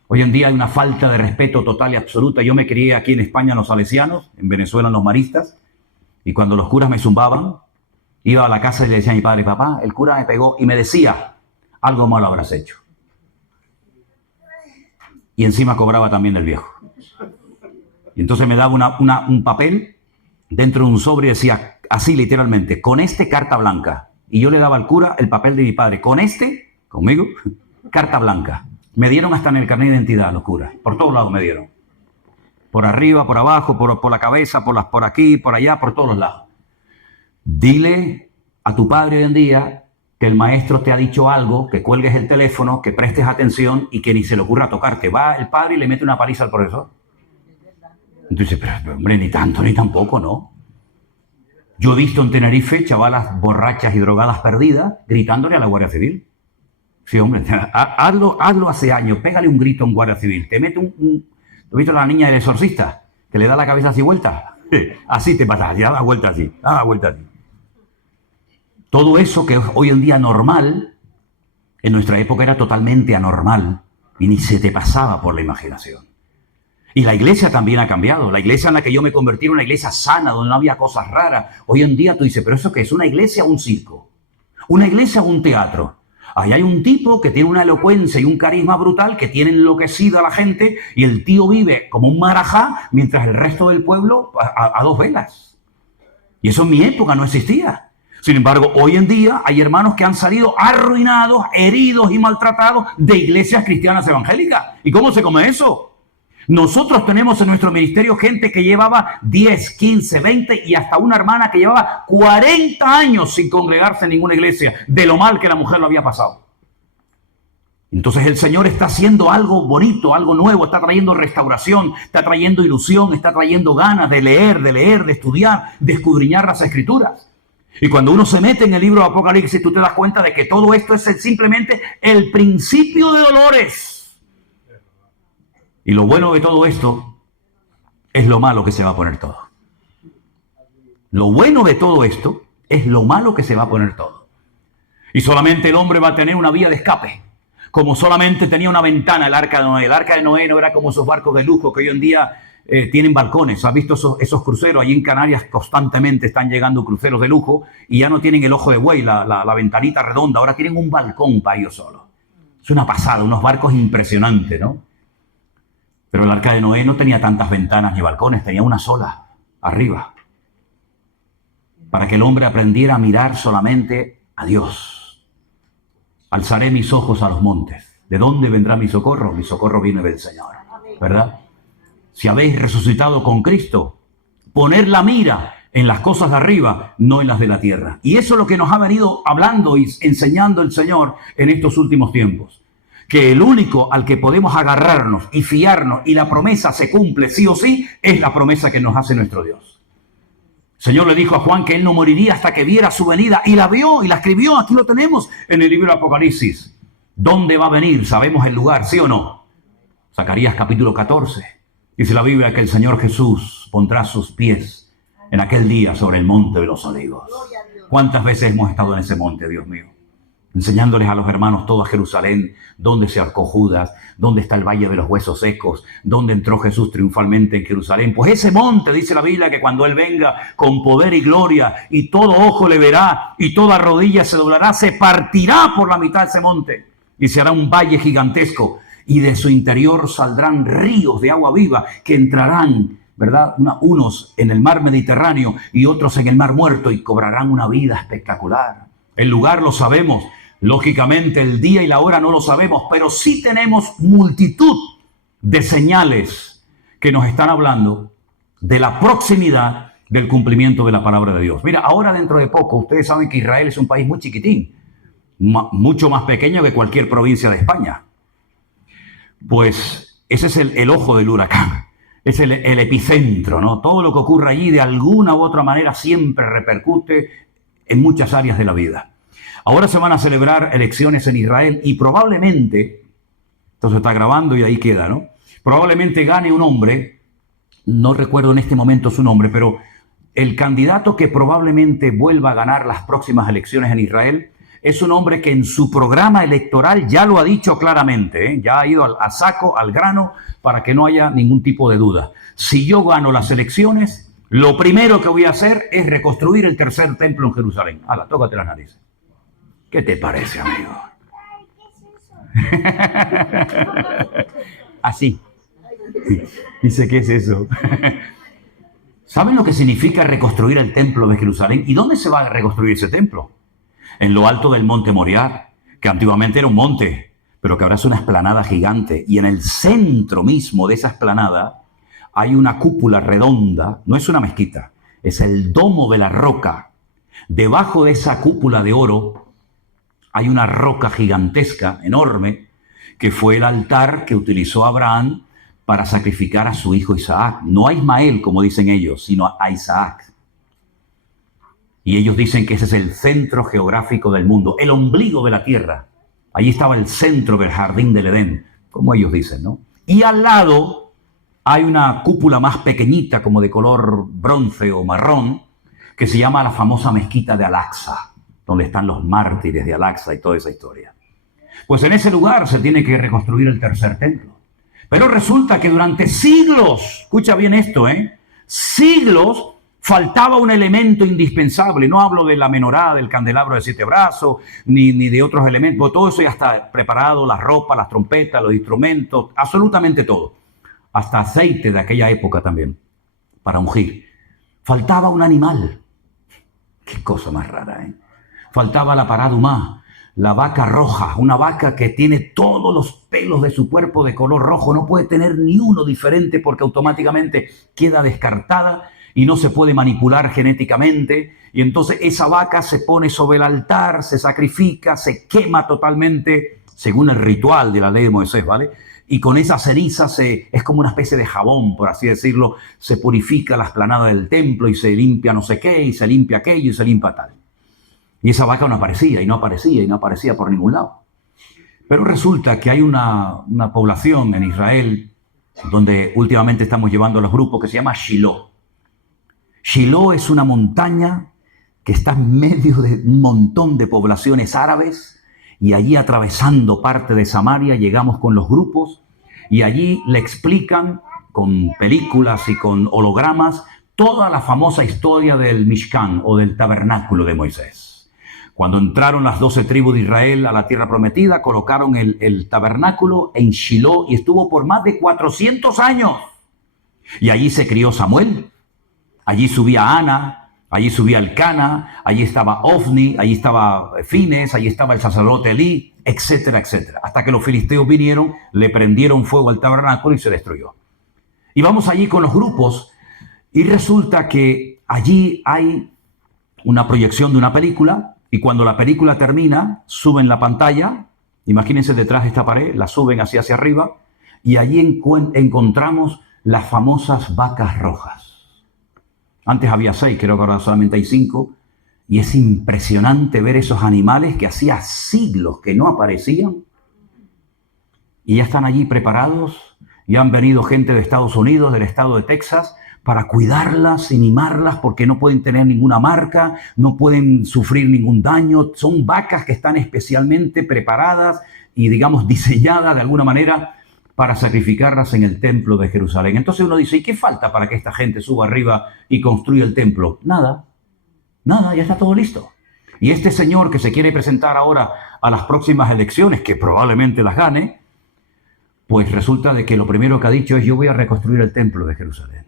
Hoy en día hay una falta de respeto total y absoluta. Yo me crié aquí en España en los salesianos, en Venezuela en los maristas, y cuando los curas me zumbaban, iba a la casa y le decía a mi padre: papá, el cura me pegó, y me decía: algo malo habrás hecho. Y encima cobraba también del viejo. Y entonces me daba un papel dentro de un sobre y decía así literalmente: con este, carta blanca. Y yo le daba al cura el papel de mi padre: con este, conmigo, carta blanca. Me dieron hasta en el carnet de identidad los curas. Por todos lados me dieron. Por arriba, por abajo, por la cabeza, por aquí, por allá, por todos los lados. Dile a tu padre hoy en día que el maestro te ha dicho algo, que cuelgues el teléfono, que prestes atención y que ni se le ocurra tocarte. Va el padre y le mete una paliza al profesor. Entonces, pero hombre, ni tanto ni tampoco, ¿no? Yo he visto en Tenerife chavalas borrachas y drogadas perdidas gritándole a la Guardia Civil. Sí, hombre, hazlo hace años, pégale un grito a un guardia civil, te mete ¿Has visto a la niña del exorcista? Que le da la cabeza así vuelta. Así te pasa, ya da vuelta así, Todo eso que es hoy en día normal, en nuestra época era totalmente anormal y ni se te pasaba por la imaginación. Y la iglesia también ha cambiado. La iglesia en la que yo me convertí era una iglesia sana, donde no había cosas raras. Hoy en día tú dices, ¿pero eso qué es? ¿Una iglesia o un circo? ¿Una iglesia o un teatro? Ahí hay un tipo que tiene una elocuencia y un carisma brutal que tiene enloquecido a la gente y el tío vive como un marajá mientras el resto del pueblo a dos velas. Y eso en mi época no existía. Sin embargo, hoy en día hay hermanos que han salido arruinados, heridos y maltratados de iglesias cristianas evangélicas. ¿Y cómo se come eso? Nosotros tenemos en nuestro ministerio gente que llevaba 10, 15, 20 y hasta una hermana que llevaba 40 años sin congregarse en ninguna iglesia, de lo mal que la mujer lo había pasado. Entonces el Señor está haciendo algo bonito, algo nuevo, está trayendo restauración, está trayendo ilusión, está trayendo ganas de leer, de estudiar, de escudriñar las Escrituras. Y cuando uno se mete en el libro de Apocalipsis, tú te das cuenta de que todo esto es simplemente el principio de dolores. Y lo bueno de todo esto es lo malo que se va a poner todo. Lo bueno de todo esto es lo malo que se va a poner todo. Y solamente el hombre va a tener una vía de escape. Como solamente tenía una ventana el arca de Noé. El arca de Noé no era como esos barcos de lujo que hoy en día tienen balcones. ¿Has visto esos cruceros? Allí en Canarias constantemente están llegando cruceros de lujo y ya no tienen el ojo de buey, la ventanita redonda. Ahora tienen un balcón para ellos solos. Es una pasada, unos barcos impresionantes, ¿no? Pero el arca de Noé no tenía tantas ventanas ni balcones, tenía una sola, arriba. Para que el hombre aprendiera a mirar solamente a Dios. Alzaré mis ojos a los montes. ¿De dónde vendrá mi socorro? Mi socorro viene del Señor, ¿verdad? Si habéis resucitado con Cristo, poner la mira en las cosas de arriba, no en las de la tierra. Y eso es lo que nos ha venido hablando y enseñando el Señor en estos últimos tiempos. Que el único al que podemos agarrarnos y fiarnos y la promesa se cumple sí o sí, es la promesa que nos hace nuestro Dios. El Señor le dijo a Juan que él no moriría hasta que viera su venida y la vio y la escribió. Aquí lo tenemos en el libro de Apocalipsis. ¿Dónde va a venir? Sabemos el lugar, ¿sí o no? Zacarías capítulo 14. Dice la Biblia que el Señor Jesús pondrá sus pies en aquel día sobre el monte de los olivos. ¿Cuántas veces hemos estado en ese monte, Dios mío? Enseñándoles a los hermanos toda Jerusalén, dónde se ahorcó Judas, dónde está el valle de los huesos secos, dónde entró Jesús triunfalmente en Jerusalén. Pues ese monte, dice la Biblia, que cuando Él venga con poder y gloria, y todo ojo le verá, y toda rodilla se doblará, se partirá por la mitad de ese monte, y se hará un valle gigantesco, y de su interior saldrán ríos de agua viva, que entrarán, ¿verdad? Unos en el mar Mediterráneo, y otros en el mar Muerto, y cobrarán una vida espectacular. El lugar lo sabemos. Lógicamente el día y la hora no lo sabemos, pero sí tenemos multitud de señales que nos están hablando de la proximidad del cumplimiento de la palabra de Dios. Mira, ahora dentro de poco, ustedes saben que Israel es un país muy chiquitín, mucho más pequeño que cualquier provincia de España. Pues ese es el ojo del huracán, es el epicentro, ¿no? Todo lo que ocurre allí de alguna u otra manera siempre repercute en muchas áreas de la vida. Ahora se van a celebrar elecciones en Israel y probablemente, esto se está grabando y ahí queda, ¿no? Probablemente gane un hombre, no recuerdo en este momento su nombre, pero el candidato que probablemente vuelva a ganar las próximas elecciones en Israel es un hombre que en su programa electoral ya lo ha dicho claramente, ¿eh? Ya ha ido a saco, al grano, para que no haya ningún tipo de duda. Si yo gano las elecciones, lo primero que voy a hacer es reconstruir el tercer templo en Jerusalén. Hala, tócate las narices. ¿Qué te parece, amigo? Así. Dice, ¿qué es eso? ¿Saben lo que significa reconstruir el templo de Jerusalén? ¿Y dónde se va a reconstruir ese templo? En lo alto del monte Moriah, que antiguamente era un monte, pero que ahora es una explanada gigante. Y en el centro mismo de esa explanada hay una cúpula redonda, no es una mezquita, es el domo de la roca. Debajo de esa cúpula de oro hay una roca gigantesca, enorme, que fue el altar que utilizó Abraham para sacrificar a su hijo Isaac. No a Ismael, como dicen ellos, sino a Isaac. Y ellos dicen que ese es el centro geográfico del mundo, el ombligo de la tierra. Allí estaba el centro del jardín del Edén, como ellos dicen, ¿no? Y al lado hay una cúpula más pequeñita, como de color bronce o marrón, que se llama la famosa mezquita de Al-Aqsa, donde están los mártires de Al-Aqsa y toda esa historia. Pues en ese lugar se tiene que reconstruir el tercer templo. Pero resulta que durante siglos, escucha bien esto, siglos, faltaba un elemento indispensable. No hablo de la menorá, del candelabro de 7 brazos, ni de otros elementos. Todo eso ya está preparado, la ropa, las trompetas, los instrumentos, absolutamente todo. Hasta aceite de aquella época también, para ungir. Faltaba un animal. Qué cosa más rara, Faltaba la parada humana, la vaca roja, una vaca que tiene todos los pelos de su cuerpo de color rojo, no puede tener ni uno diferente porque automáticamente queda descartada y no se puede manipular genéticamente. Y entonces esa vaca se pone sobre el altar, se sacrifica, se quema totalmente, según el ritual de la ley de Moisés, ¿vale? Y con esa ceniza es como una especie de jabón, por así decirlo, se purifica la explanada del templo y se limpia no sé qué, y se limpia aquello y se limpia tal. Y esa vaca no aparecía, y no aparecía, y no aparecía por ningún lado. Pero resulta que hay una población en Israel donde últimamente estamos llevando a los grupos que se llama Shiloh. Shiloh es una montaña que está en medio de un montón de poblaciones árabes y allí atravesando parte de Samaria llegamos con los grupos y allí le explican con películas y con hologramas toda la famosa historia del Mishkan o del tabernáculo de Moisés. Cuando entraron las 12 tribus de Israel a la tierra prometida, colocaron el tabernáculo en Shiloh y estuvo por más de 400 años. Y allí se crió Samuel, allí subía Ana, allí subía Elcana, allí estaba Ofni, allí estaba Fines, allí estaba el sacerdote Elí, etcétera, etcétera. Hasta que los filisteos vinieron, le prendieron fuego al tabernáculo y se destruyó. Y vamos allí con los grupos y resulta que allí hay una proyección de una película. Y cuando la película termina, suben la pantalla, imagínense detrás de esta pared, la suben hacia arriba, y allí encontramos las famosas vacas rojas. Antes había 6, creo que ahora solamente hay 5, y es impresionante ver esos animales que hacía siglos que no aparecían, y ya están allí preparados, y han venido gente de Estados Unidos, del estado de Texas, para cuidarlas y mimarlas porque no pueden tener ninguna marca, no pueden sufrir ningún daño. Son vacas que están especialmente preparadas y, digamos, diseñadas de alguna manera para sacrificarlas en el templo de Jerusalén. Entonces uno dice, ¿y qué falta para que esta gente suba arriba y construya el templo? Nada, ya está todo listo. Y este señor que se quiere presentar ahora a las próximas elecciones, que probablemente las gane, pues resulta de que lo primero que ha dicho es, yo voy a reconstruir el templo de Jerusalén.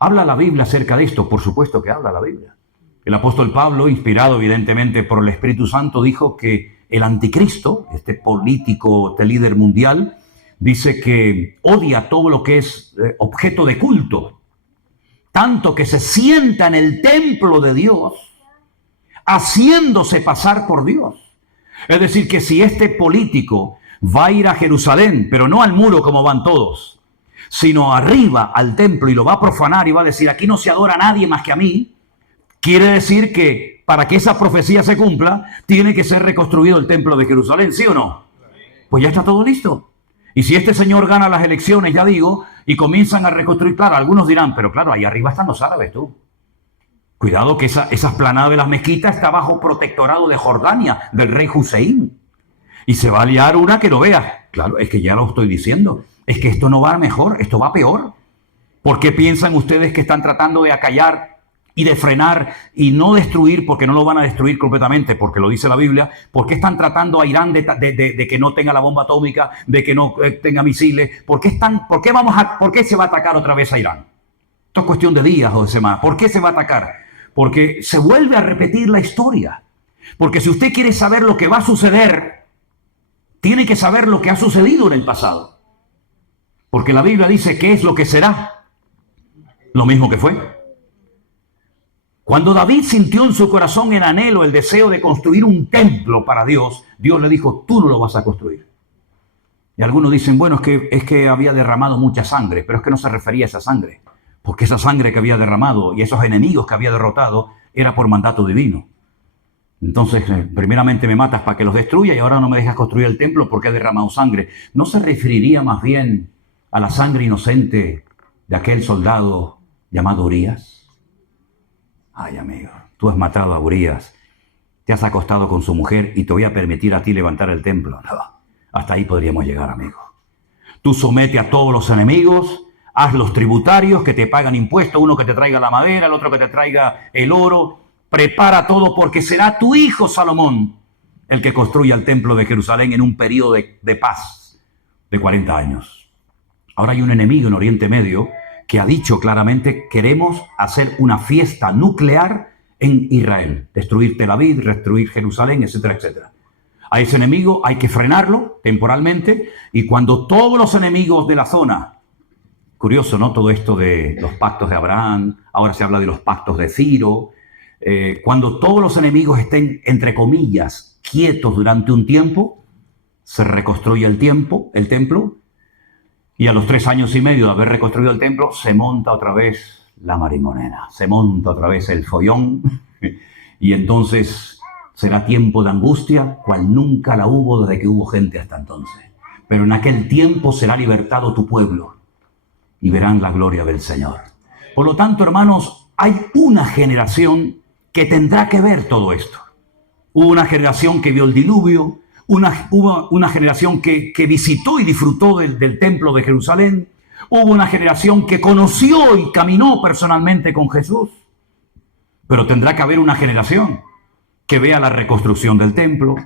¿Habla la Biblia acerca de esto? Por supuesto que habla la Biblia. El apóstol Pablo, inspirado evidentemente por el Espíritu Santo, dijo que el anticristo, este político, este líder mundial, dice que odia todo lo que es objeto de culto, tanto que se sienta en el templo de Dios, haciéndose pasar por Dios. Es decir, que si este político va a ir a Jerusalén, pero no al muro como van todos, sino arriba al templo y lo va a profanar y va a decir, aquí no se adora a nadie más que a mí, quiere decir que para que esa profecía se cumpla, tiene que ser reconstruido el templo de Jerusalén, ¿sí o no? Pues ya está todo listo. Y si este señor gana las elecciones, ya digo, y comienzan a reconstruir, claro, algunos dirán, pero claro, ahí arriba están los árabes, tú. Cuidado que esa esplanada de las mezquitas está bajo protectorado de Jordania, del rey Hussein. Y se va a liar una que no veas. Claro, es que ya lo estoy diciendo. Es que esto no va mejor, esto va peor. ¿Por qué piensan ustedes que están tratando de acallar y de frenar y no destruir, porque no lo van a destruir completamente, porque lo dice la Biblia? ¿Por qué están tratando a Irán de que no tenga la bomba atómica, de que no tenga misiles? ¿Por qué se va a atacar otra vez a Irán? Esto es cuestión de días o de semanas. ¿Por qué se va a atacar? Porque se vuelve a repetir la historia. Porque si usted quiere saber lo que va a suceder, tiene que saber lo que ha sucedido en el pasado. Porque la Biblia dice qué es lo que será. Lo mismo que fue. Cuando David sintió en su corazón el anhelo, el deseo de construir un templo para Dios, Dios le dijo, tú no lo vas a construir. Y algunos dicen, bueno, es que había derramado mucha sangre, pero es que no se refería a esa sangre, porque esa sangre que había derramado y esos enemigos que había derrotado era por mandato divino. Entonces, primeramente me matas para que los destruya y ahora no me dejas construir el templo porque he derramado sangre. ¿No se referiría más bien a la sangre inocente de aquel soldado llamado Urías? Ay, amigo, tú has matado a Urías, te has acostado con su mujer y te voy a permitir a ti levantar el templo. No, hasta ahí podríamos llegar, amigo. Tú somete a todos los enemigos, haz los tributarios que te pagan impuestos, uno que te traiga la madera, el otro que te traiga el oro. Prepara todo porque será tu hijo Salomón el que construya el templo de Jerusalén en un periodo de paz de 40 años. Ahora hay un enemigo en Oriente Medio que ha dicho claramente, queremos hacer una fiesta nuclear en Israel, destruir Tel Aviv, destruir Jerusalén, etcétera, etcétera. A ese enemigo hay que frenarlo temporalmente y cuando todos los enemigos de la zona, curioso, ¿no? Todo esto de los pactos de Abraham, ahora se habla de los pactos de Ciro, cuando todos los enemigos estén, entre comillas, quietos durante un tiempo, se reconstruye el templo, y a los 3 años y medio de haber reconstruido el templo, se monta otra vez la marimonena, se monta otra vez el follón, y entonces será tiempo de angustia, cual nunca la hubo desde que hubo gente hasta entonces. Pero en aquel tiempo será libertado tu pueblo, y verán la gloria del Señor. Por lo tanto, hermanos, hay una generación que tendrá que ver todo esto. Hubo una generación que vio el diluvio, hubo una generación que visitó y disfrutó del templo de Jerusalén. Hubo una generación que conoció y caminó personalmente con Jesús. Pero tendrá que haber una generación que vea la reconstrucción del templo,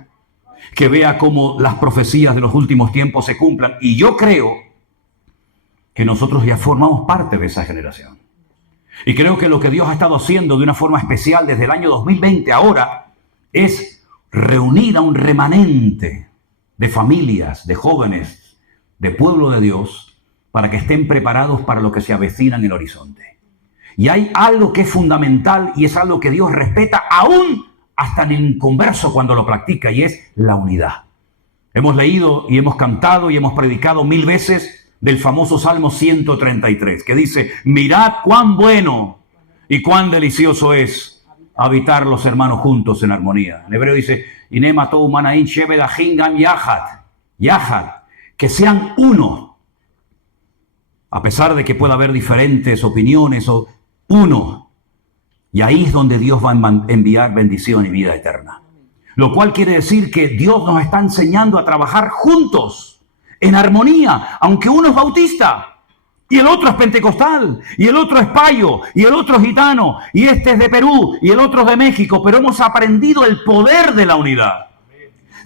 que vea cómo las profecías de los últimos tiempos se cumplan. Y yo creo que nosotros ya formamos parte de esa generación. Y creo que lo que Dios ha estado haciendo de una forma especial desde el año 2020 ahora es reunir a un remanente de familias, de jóvenes, de pueblo de Dios, para que estén preparados para lo que se avecina en el horizonte. Y hay algo que es fundamental y es algo que Dios respeta aún hasta en el inconverso cuando lo practica, y es la unidad. Hemos leído y hemos cantado y hemos predicado 1000 veces del famoso Salmo 133, que dice, mirad cuán bueno y cuán delicioso es habitar los hermanos juntos en armonía. En hebreo dice, que sean uno, a pesar de que pueda haber diferentes opiniones, o uno. Y ahí es donde Dios va a enviar bendición y vida eterna. Lo cual quiere decir que Dios nos está enseñando a trabajar juntos, en armonía, aunque uno es bautista, y el otro es pentecostal, y el otro es payo, y el otro es gitano, y este es de Perú, y el otro es de México, pero hemos aprendido el poder de la unidad.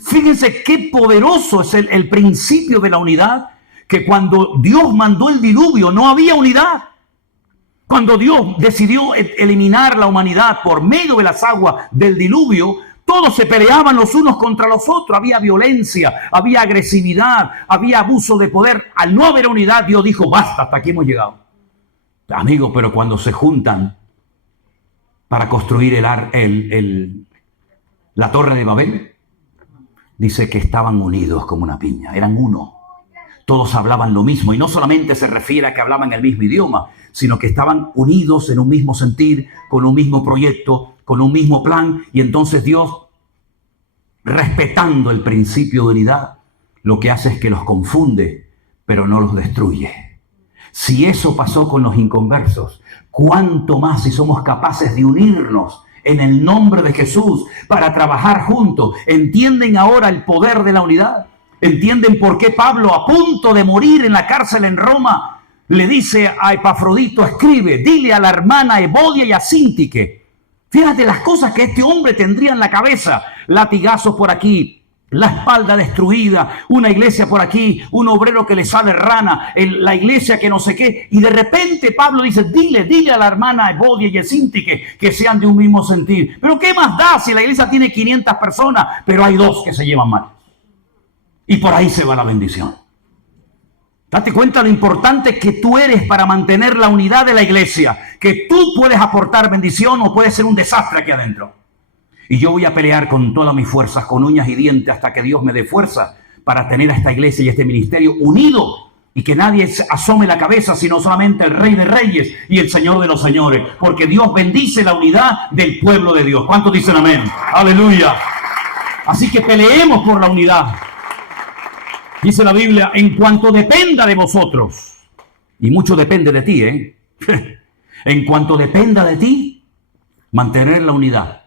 Fíjense qué poderoso es el principio de la unidad, que cuando Dios mandó el diluvio no había unidad. Cuando Dios decidió eliminar la humanidad por medio de las aguas del diluvio, Todos se peleaban los unos contra los otros. Había violencia, había agresividad, había abuso de poder. Al no haber unidad, Dios dijo, basta, hasta aquí hemos llegado. Amigo, pero cuando se juntan para construir la torre de Babel, dice que estaban unidos como una piña, eran uno. Todos hablaban lo mismo, y no solamente se refiere a que hablaban el mismo idioma, sino que estaban unidos en un mismo sentir, con un mismo proyecto, con un mismo plan. Y entonces Dios, respetando el principio de unidad, lo que hace es que los confunde, pero no los destruye. Si eso pasó con los inconversos, ¿cuánto más si somos capaces de unirnos en el nombre de Jesús para trabajar juntos? ¿Entienden ahora el poder de la unidad? ¿Entienden por qué Pablo, a punto de morir en la cárcel en Roma, le dice a Epafrodito, escribe, dile a la hermana Evodia y a Síntique? Fíjate las cosas que este hombre tendría en la cabeza. Latigazos por aquí, la espalda destruida, una iglesia por aquí, un obrero que le sale rana, la iglesia que no sé qué. Y de repente Pablo dice, dile a la hermana Evodia y a Síntique que sean de un mismo sentir. Pero ¿qué más da si la iglesia tiene 500 personas, pero hay 2 que se llevan mal? Y por ahí se va la bendición. Date cuenta lo importante que tú eres para mantener la unidad de la iglesia. Que tú puedes aportar bendición o puedes ser un desastre aquí adentro. Y yo voy a pelear con todas mis fuerzas, con uñas y dientes, hasta que Dios me dé fuerza para tener a esta iglesia y este ministerio unido. Y que nadie asome la cabeza, sino solamente el Rey de Reyes y el Señor de los Señores. Porque Dios bendice la unidad del pueblo de Dios. ¿Cuántos dicen amén? Aleluya. Así que peleemos por la unidad. Dice la Biblia, en cuanto dependa de vosotros, y mucho depende de ti, en cuanto dependa de ti, mantener la unidad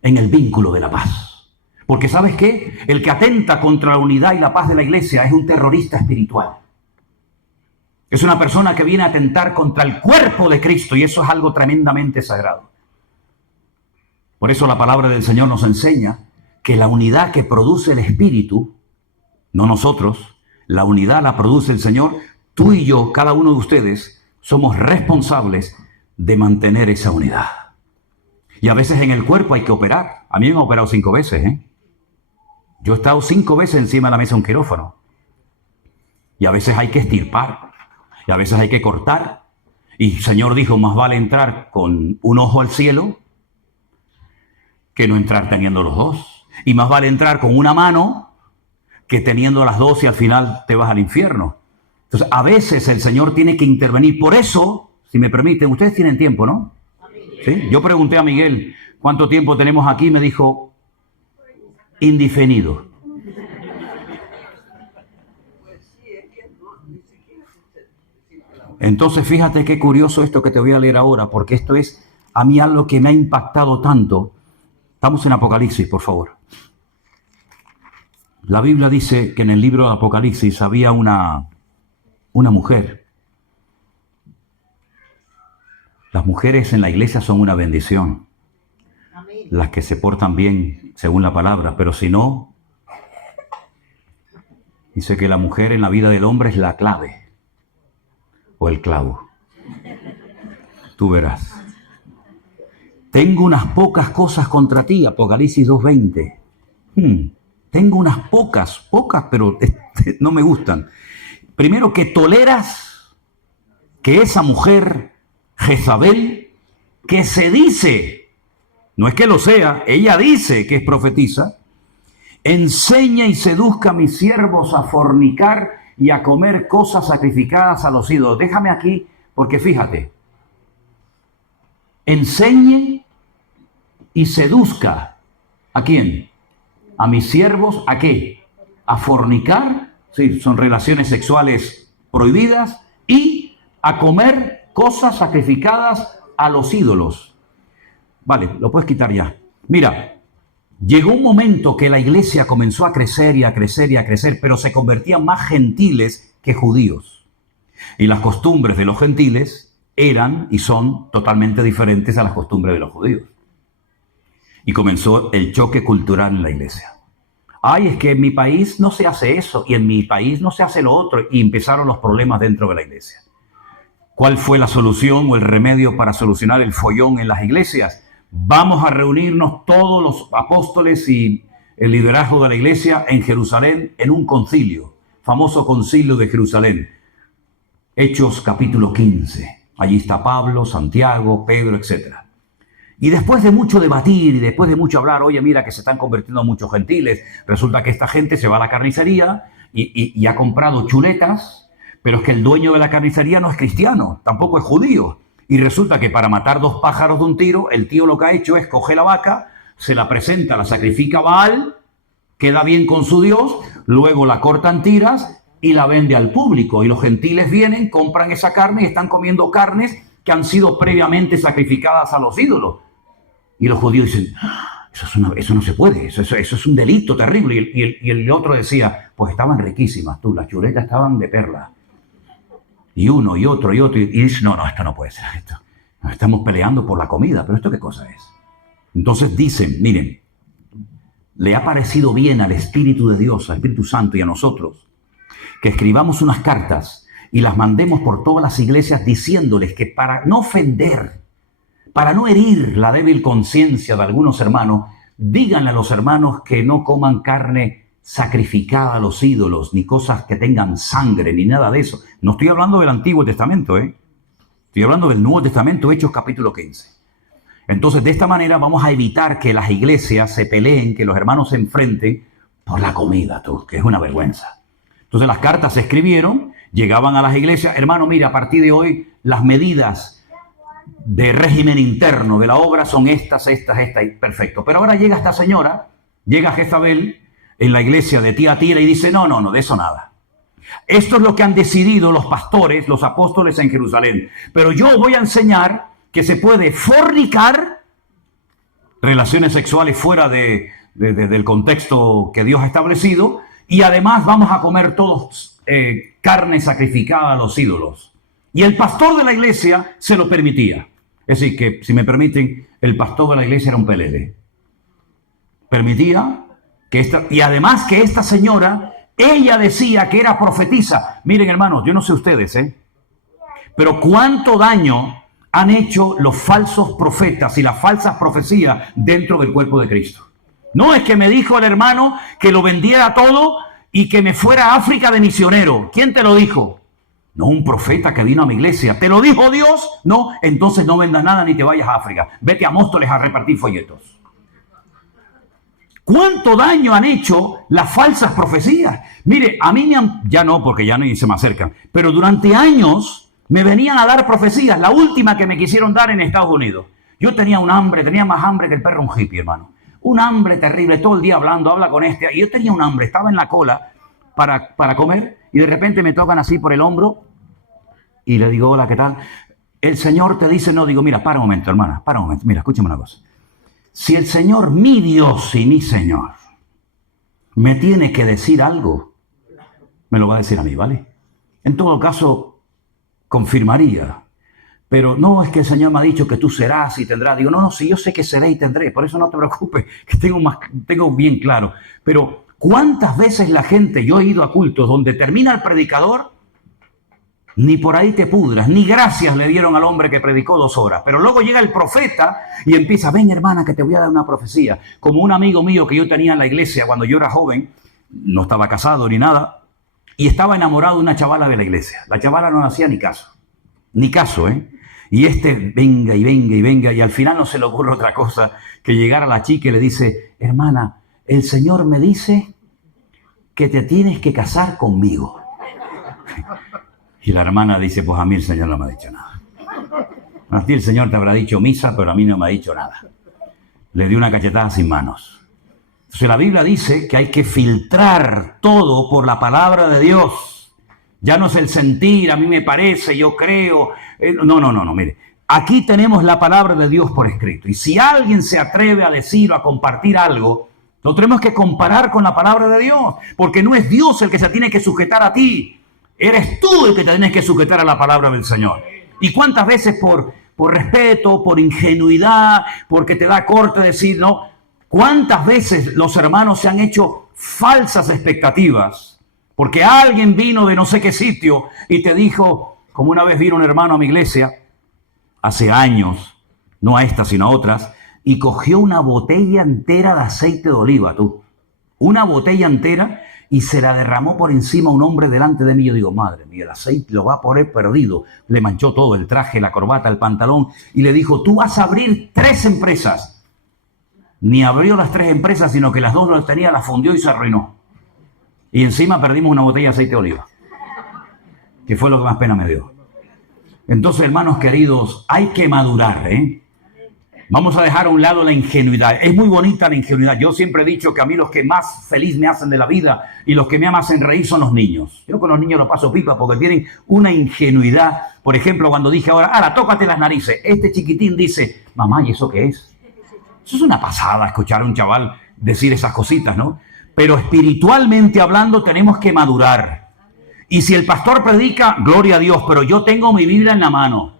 en el vínculo de la paz. Porque ¿sabes qué? El que atenta contra la unidad y la paz de la iglesia es un terrorista espiritual. Es una persona que viene a atentar contra el cuerpo de Cristo, y eso es algo tremendamente sagrado. Por eso la palabra del Señor nos enseña que la unidad que produce el Espíritu, no nosotros, la unidad la produce el Señor. Tú y yo, cada uno de ustedes, somos responsables de mantener esa unidad. Y a veces en el cuerpo hay que operar. A mí me han operado 5 veces, Yo he estado 5 veces encima de la mesa de un quirófano. Y a veces hay que estirpar. Y a veces hay que cortar. Y el Señor dijo, más vale entrar con un ojo al cielo que no entrar teniendo los 2. Y más vale entrar con una mano que teniendo las 2 y al final te vas al infierno. Entonces, a veces el Señor tiene que intervenir. Por eso, si me permiten, ustedes tienen tiempo, ¿no? ¿Sí? Yo pregunté a Miguel, ¿cuánto tiempo tenemos aquí? Me dijo, indefinido. Entonces, fíjate qué curioso esto que te voy a leer ahora, porque esto es a mí algo que me ha impactado tanto. Estamos en Apocalipsis, por favor. La Biblia dice que en el libro de Apocalipsis había una mujer. Las mujeres en la iglesia son una bendición. Las que se portan bien, según la palabra, pero si no, dice que la mujer en la vida del hombre es la clave o el clavo. Tú verás. Tengo unas pocas cosas contra ti, Apocalipsis 2:20. Tengo unas pocas, pero no me gustan. Primero, que toleras que esa mujer, Jezabel, que se dice, no es que lo sea, ella dice que es profetisa, enseña y seduzca a mis siervos a fornicar y a comer cosas sacrificadas a los ídolos. Déjame aquí, porque fíjate, enseñe y seduzca, ¿a quién? A mis siervos, ¿a qué? A fornicar, sí, son relaciones sexuales prohibidas, y a comer cosas sacrificadas a los ídolos. Vale, lo puedes quitar ya. Mira, llegó un momento que la iglesia comenzó a crecer y a crecer y a crecer, pero se convertían más gentiles que judíos. Y las costumbres de los gentiles eran y son totalmente diferentes a las costumbres de los judíos. Y comenzó el choque cultural en la iglesia. Ay, es que en mi país no se hace eso, y en mi país no se hace lo otro, y empezaron los problemas dentro de la iglesia. ¿Cuál fue la solución o el remedio para solucionar el follón en las iglesias? vamos a reunirnos todos los apóstoles y el liderazgo de la iglesia en Jerusalén en un concilio, famoso concilio de Jerusalén. Hechos capítulo 15. Allí está Pablo, Santiago, Pedro, etc. Y después de mucho debatir y después de mucho hablar, oye, mira que se están convirtiendo muchos gentiles, resulta que esta gente se va a la carnicería y ha comprado chuletas, pero es que el dueño de la carnicería no es cristiano, tampoco es judío. Y resulta que para matar dos pájaros de un tiro, el tío lo que ha hecho es coger la vaca, se la presenta, la sacrifica a Baal, queda bien con su Dios, luego la cortan tiras y la vende al público. Y los gentiles vienen, compran esa carne y están comiendo carnes que han sido previamente sacrificadas a los ídolos. Y los judíos dicen, eso no se puede, eso es un delito terrible. Y el otro decía, pues estaban riquísimas tú, las chuletas estaban de perla. Y uno y otro, y dice, no, esto no puede ser esto. Nos estamos peleando por la comida, pero ¿esto qué cosa es? Entonces dicen, miren, le ha parecido bien al Espíritu de Dios, al Espíritu Santo y a nosotros, que escribamos unas cartas y las mandemos por todas las iglesias diciéndoles que para no ofender, para no herir la débil conciencia de algunos hermanos, díganle a los hermanos que no coman carne sacrificada a los ídolos, ni cosas que tengan sangre, ni nada de eso. No estoy hablando del Antiguo Testamento, estoy hablando del Nuevo Testamento, Hechos capítulo 15. Entonces, de esta manera vamos a evitar que las iglesias se peleen, que los hermanos se enfrenten por la comida, que es una vergüenza. Entonces, las cartas se escribieron, llegaban a las iglesias, hermano, mira, a partir de hoy, las medidas de régimen interno de la obra son estas, y perfecto. Pero ahora llega esta señora, llega Jezabel, en la iglesia de Tiatira y dice, no, de eso nada. Esto es lo que han decidido los pastores, los apóstoles en Jerusalén. Pero yo voy a enseñar que se puede fornicar, relaciones sexuales fuera del contexto que Dios ha establecido, y además vamos a comer todos carne sacrificada a los ídolos. Y el pastor de la iglesia se lo permitía. Es decir, que si me permiten, el pastor de la iglesia era un pelele. Permitía y además que esta señora, ella decía que era profetisa. Miren, hermanos, yo no sé ustedes, pero cuánto daño han hecho los falsos profetas y las falsas profecías dentro del cuerpo de Cristo. No es que me dijo el hermano que lo vendiera todo y que me fuera a África de misionero. ¿Quién te lo dijo? No, un profeta que vino a mi iglesia. ¿Te lo dijo Dios? No, entonces no vendas nada ni te vayas a África. Vete a Móstoles a repartir folletos. ¿Cuánto daño han hecho las falsas profecías? Mire, a mí ya no, porque ya ni se me acercan, pero durante años me venían a dar profecías. La última que me quisieron dar en Estados Unidos. Yo tenía un hambre, tenía más hambre que el perro un hippie, hermano. Un hambre terrible, todo el día habla con este. Y yo tenía un hambre, estaba en la cola para comer y de repente me tocan así por el hombro y le digo, hola, ¿qué tal? El Señor te dice, no, digo, mira, para un momento, hermana, para un momento, mira, escúchame una cosa. Si el Señor, mi Dios y mi Señor, me tiene que decir algo, me lo va a decir a mí, ¿vale? En todo caso, confirmaría. Pero no es que el Señor me ha dicho que tú serás y tendrás. Digo, no, si yo sé que seré y tendré, por eso no te preocupes, que tengo bien claro. Pero ¿cuántas veces la gente, yo he ido a cultos donde termina el predicador, ni por ahí te pudras, ni gracias le dieron al hombre que predicó 2 horas. Pero luego llega el profeta y empieza, ven hermana que te voy a dar una profecía. Como un amigo mío que yo tenía en la iglesia cuando yo era joven, no estaba casado ni nada, y estaba enamorado de una chavala de la iglesia. La chavala no hacía ni caso, Y venga y al final no se le ocurre otra cosa que llegar a la chica y le dice, hermana, el Señor me dice que te tienes que casar conmigo. Y la hermana dice, pues a mí el Señor no me ha dicho nada. A ti el Señor te habrá dicho misa, pero a mí no me ha dicho nada. Le dio una cachetada sin manos. Entonces la Biblia dice que hay que filtrar todo por la palabra de Dios. Ya no es el sentir, a mí me parece, yo creo. No, mire. Aquí tenemos la palabra de Dios por escrito. Y si alguien se atreve a decir o a compartir algo, lo tenemos que comparar con la palabra de Dios. Porque no es Dios el que se tiene que sujetar a ti. Eres tú el que te tienes que sujetar a la palabra del Señor. ¿Y cuántas veces por respeto, por ingenuidad, porque te da corte decir no? ¿Cuántas veces los hermanos se han hecho falsas expectativas? Porque alguien vino de no sé qué sitio y te dijo, como una vez vino un hermano a mi iglesia, hace años, no a esta sino a otras, y cogió una botella entera de aceite de oliva, tú. Una botella entera, y se la derramó por encima a un hombre delante de mí. Yo digo, madre mía, el aceite lo va a poner perdido. Le manchó todo, el traje, la corbata, el pantalón, y le dijo, tú vas a abrir 3 empresas. Ni abrió las 3 empresas, sino que las 2 las tenía, las fundió y se arruinó. Y encima perdimos una botella de aceite de oliva, que fue lo que más pena me dio. Entonces, hermanos queridos, hay que madurar, ¿eh? Vamos a dejar a un lado la ingenuidad. Es muy bonita la ingenuidad. Yo siempre he dicho que a mí los que más feliz me hacen de la vida y los que me hacen reír son los niños. Yo con los niños los paso pipa porque tienen una ingenuidad. Por ejemplo, cuando dije ahora, tócate las narices. Este chiquitín dice, mamá, ¿y eso qué es? Eso es una pasada, escuchar a un chaval decir esas cositas, ¿no? Pero espiritualmente hablando tenemos que madurar. Y si el pastor predica, gloria a Dios, pero yo tengo mi Biblia en la mano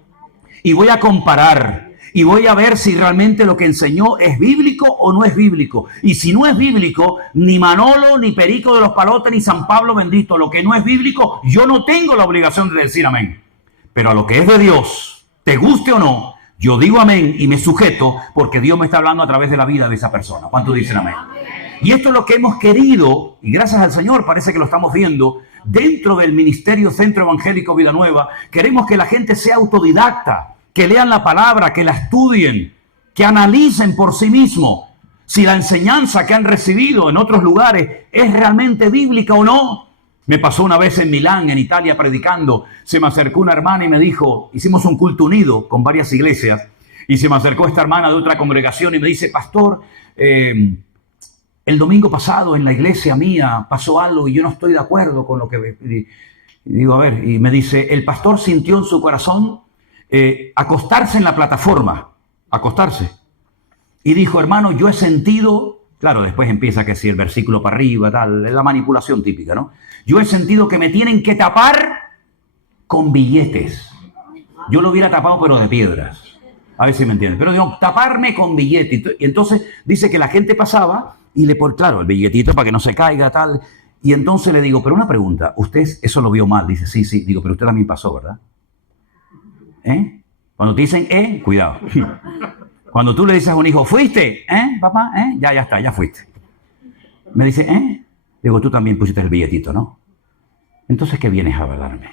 y voy a comparar y voy a ver si realmente lo que enseñó es bíblico o no es bíblico. Y si no es bíblico, ni Manolo, ni Perico de los Palotes, ni San Pablo bendito, lo que no es bíblico, yo no tengo la obligación de decir amén. Pero a lo que es de Dios, te guste o no, yo digo amén y me sujeto porque Dios me está hablando a través de la vida de esa persona. ¿Cuántos dicen amén? Y esto es lo que hemos querido, y gracias al Señor parece que lo estamos viendo, dentro del Ministerio Centro Evangélico Vida Nueva. Queremos que la gente sea autodidacta, que lean la palabra, que la estudien, que analicen por sí mismos si la enseñanza que han recibido en otros lugares es realmente bíblica o no. Me pasó una vez en Milán, en Italia, predicando. Se me acercó una hermana y me dijo, hicimos un culto unido con varias iglesias, y se me acercó esta hermana de otra congregación y me dice, pastor, el domingo pasado en la iglesia mía pasó algo y yo no estoy de acuerdo con lo que... Y digo, a ver, y me dice, el pastor sintió en su corazón acostarse en la plataforma, acostarse. Y dijo, hermano, yo he sentido, claro, después empieza que si el versículo para arriba, tal, es la manipulación típica, ¿no? Yo he sentido que me tienen que tapar con billetes. Yo lo hubiera tapado, pero de piedras. A ver si me entienden. Pero digo, taparme con billetes. Y entonces dice que la gente pasaba y le pone, claro, el billetito para que no se caiga, tal. Y entonces le digo, pero una pregunta, usted eso lo vio mal. Dice, sí, sí. Digo, pero usted también pasó, ¿verdad? Cuando te dicen, cuidado. Cuando tú le dices a un hijo, ¿fuiste? Papá, ya está, ya fuiste. Me dice, Digo, tú también pusiste el billetito, ¿no? Entonces, ¿qué vienes a hablarme?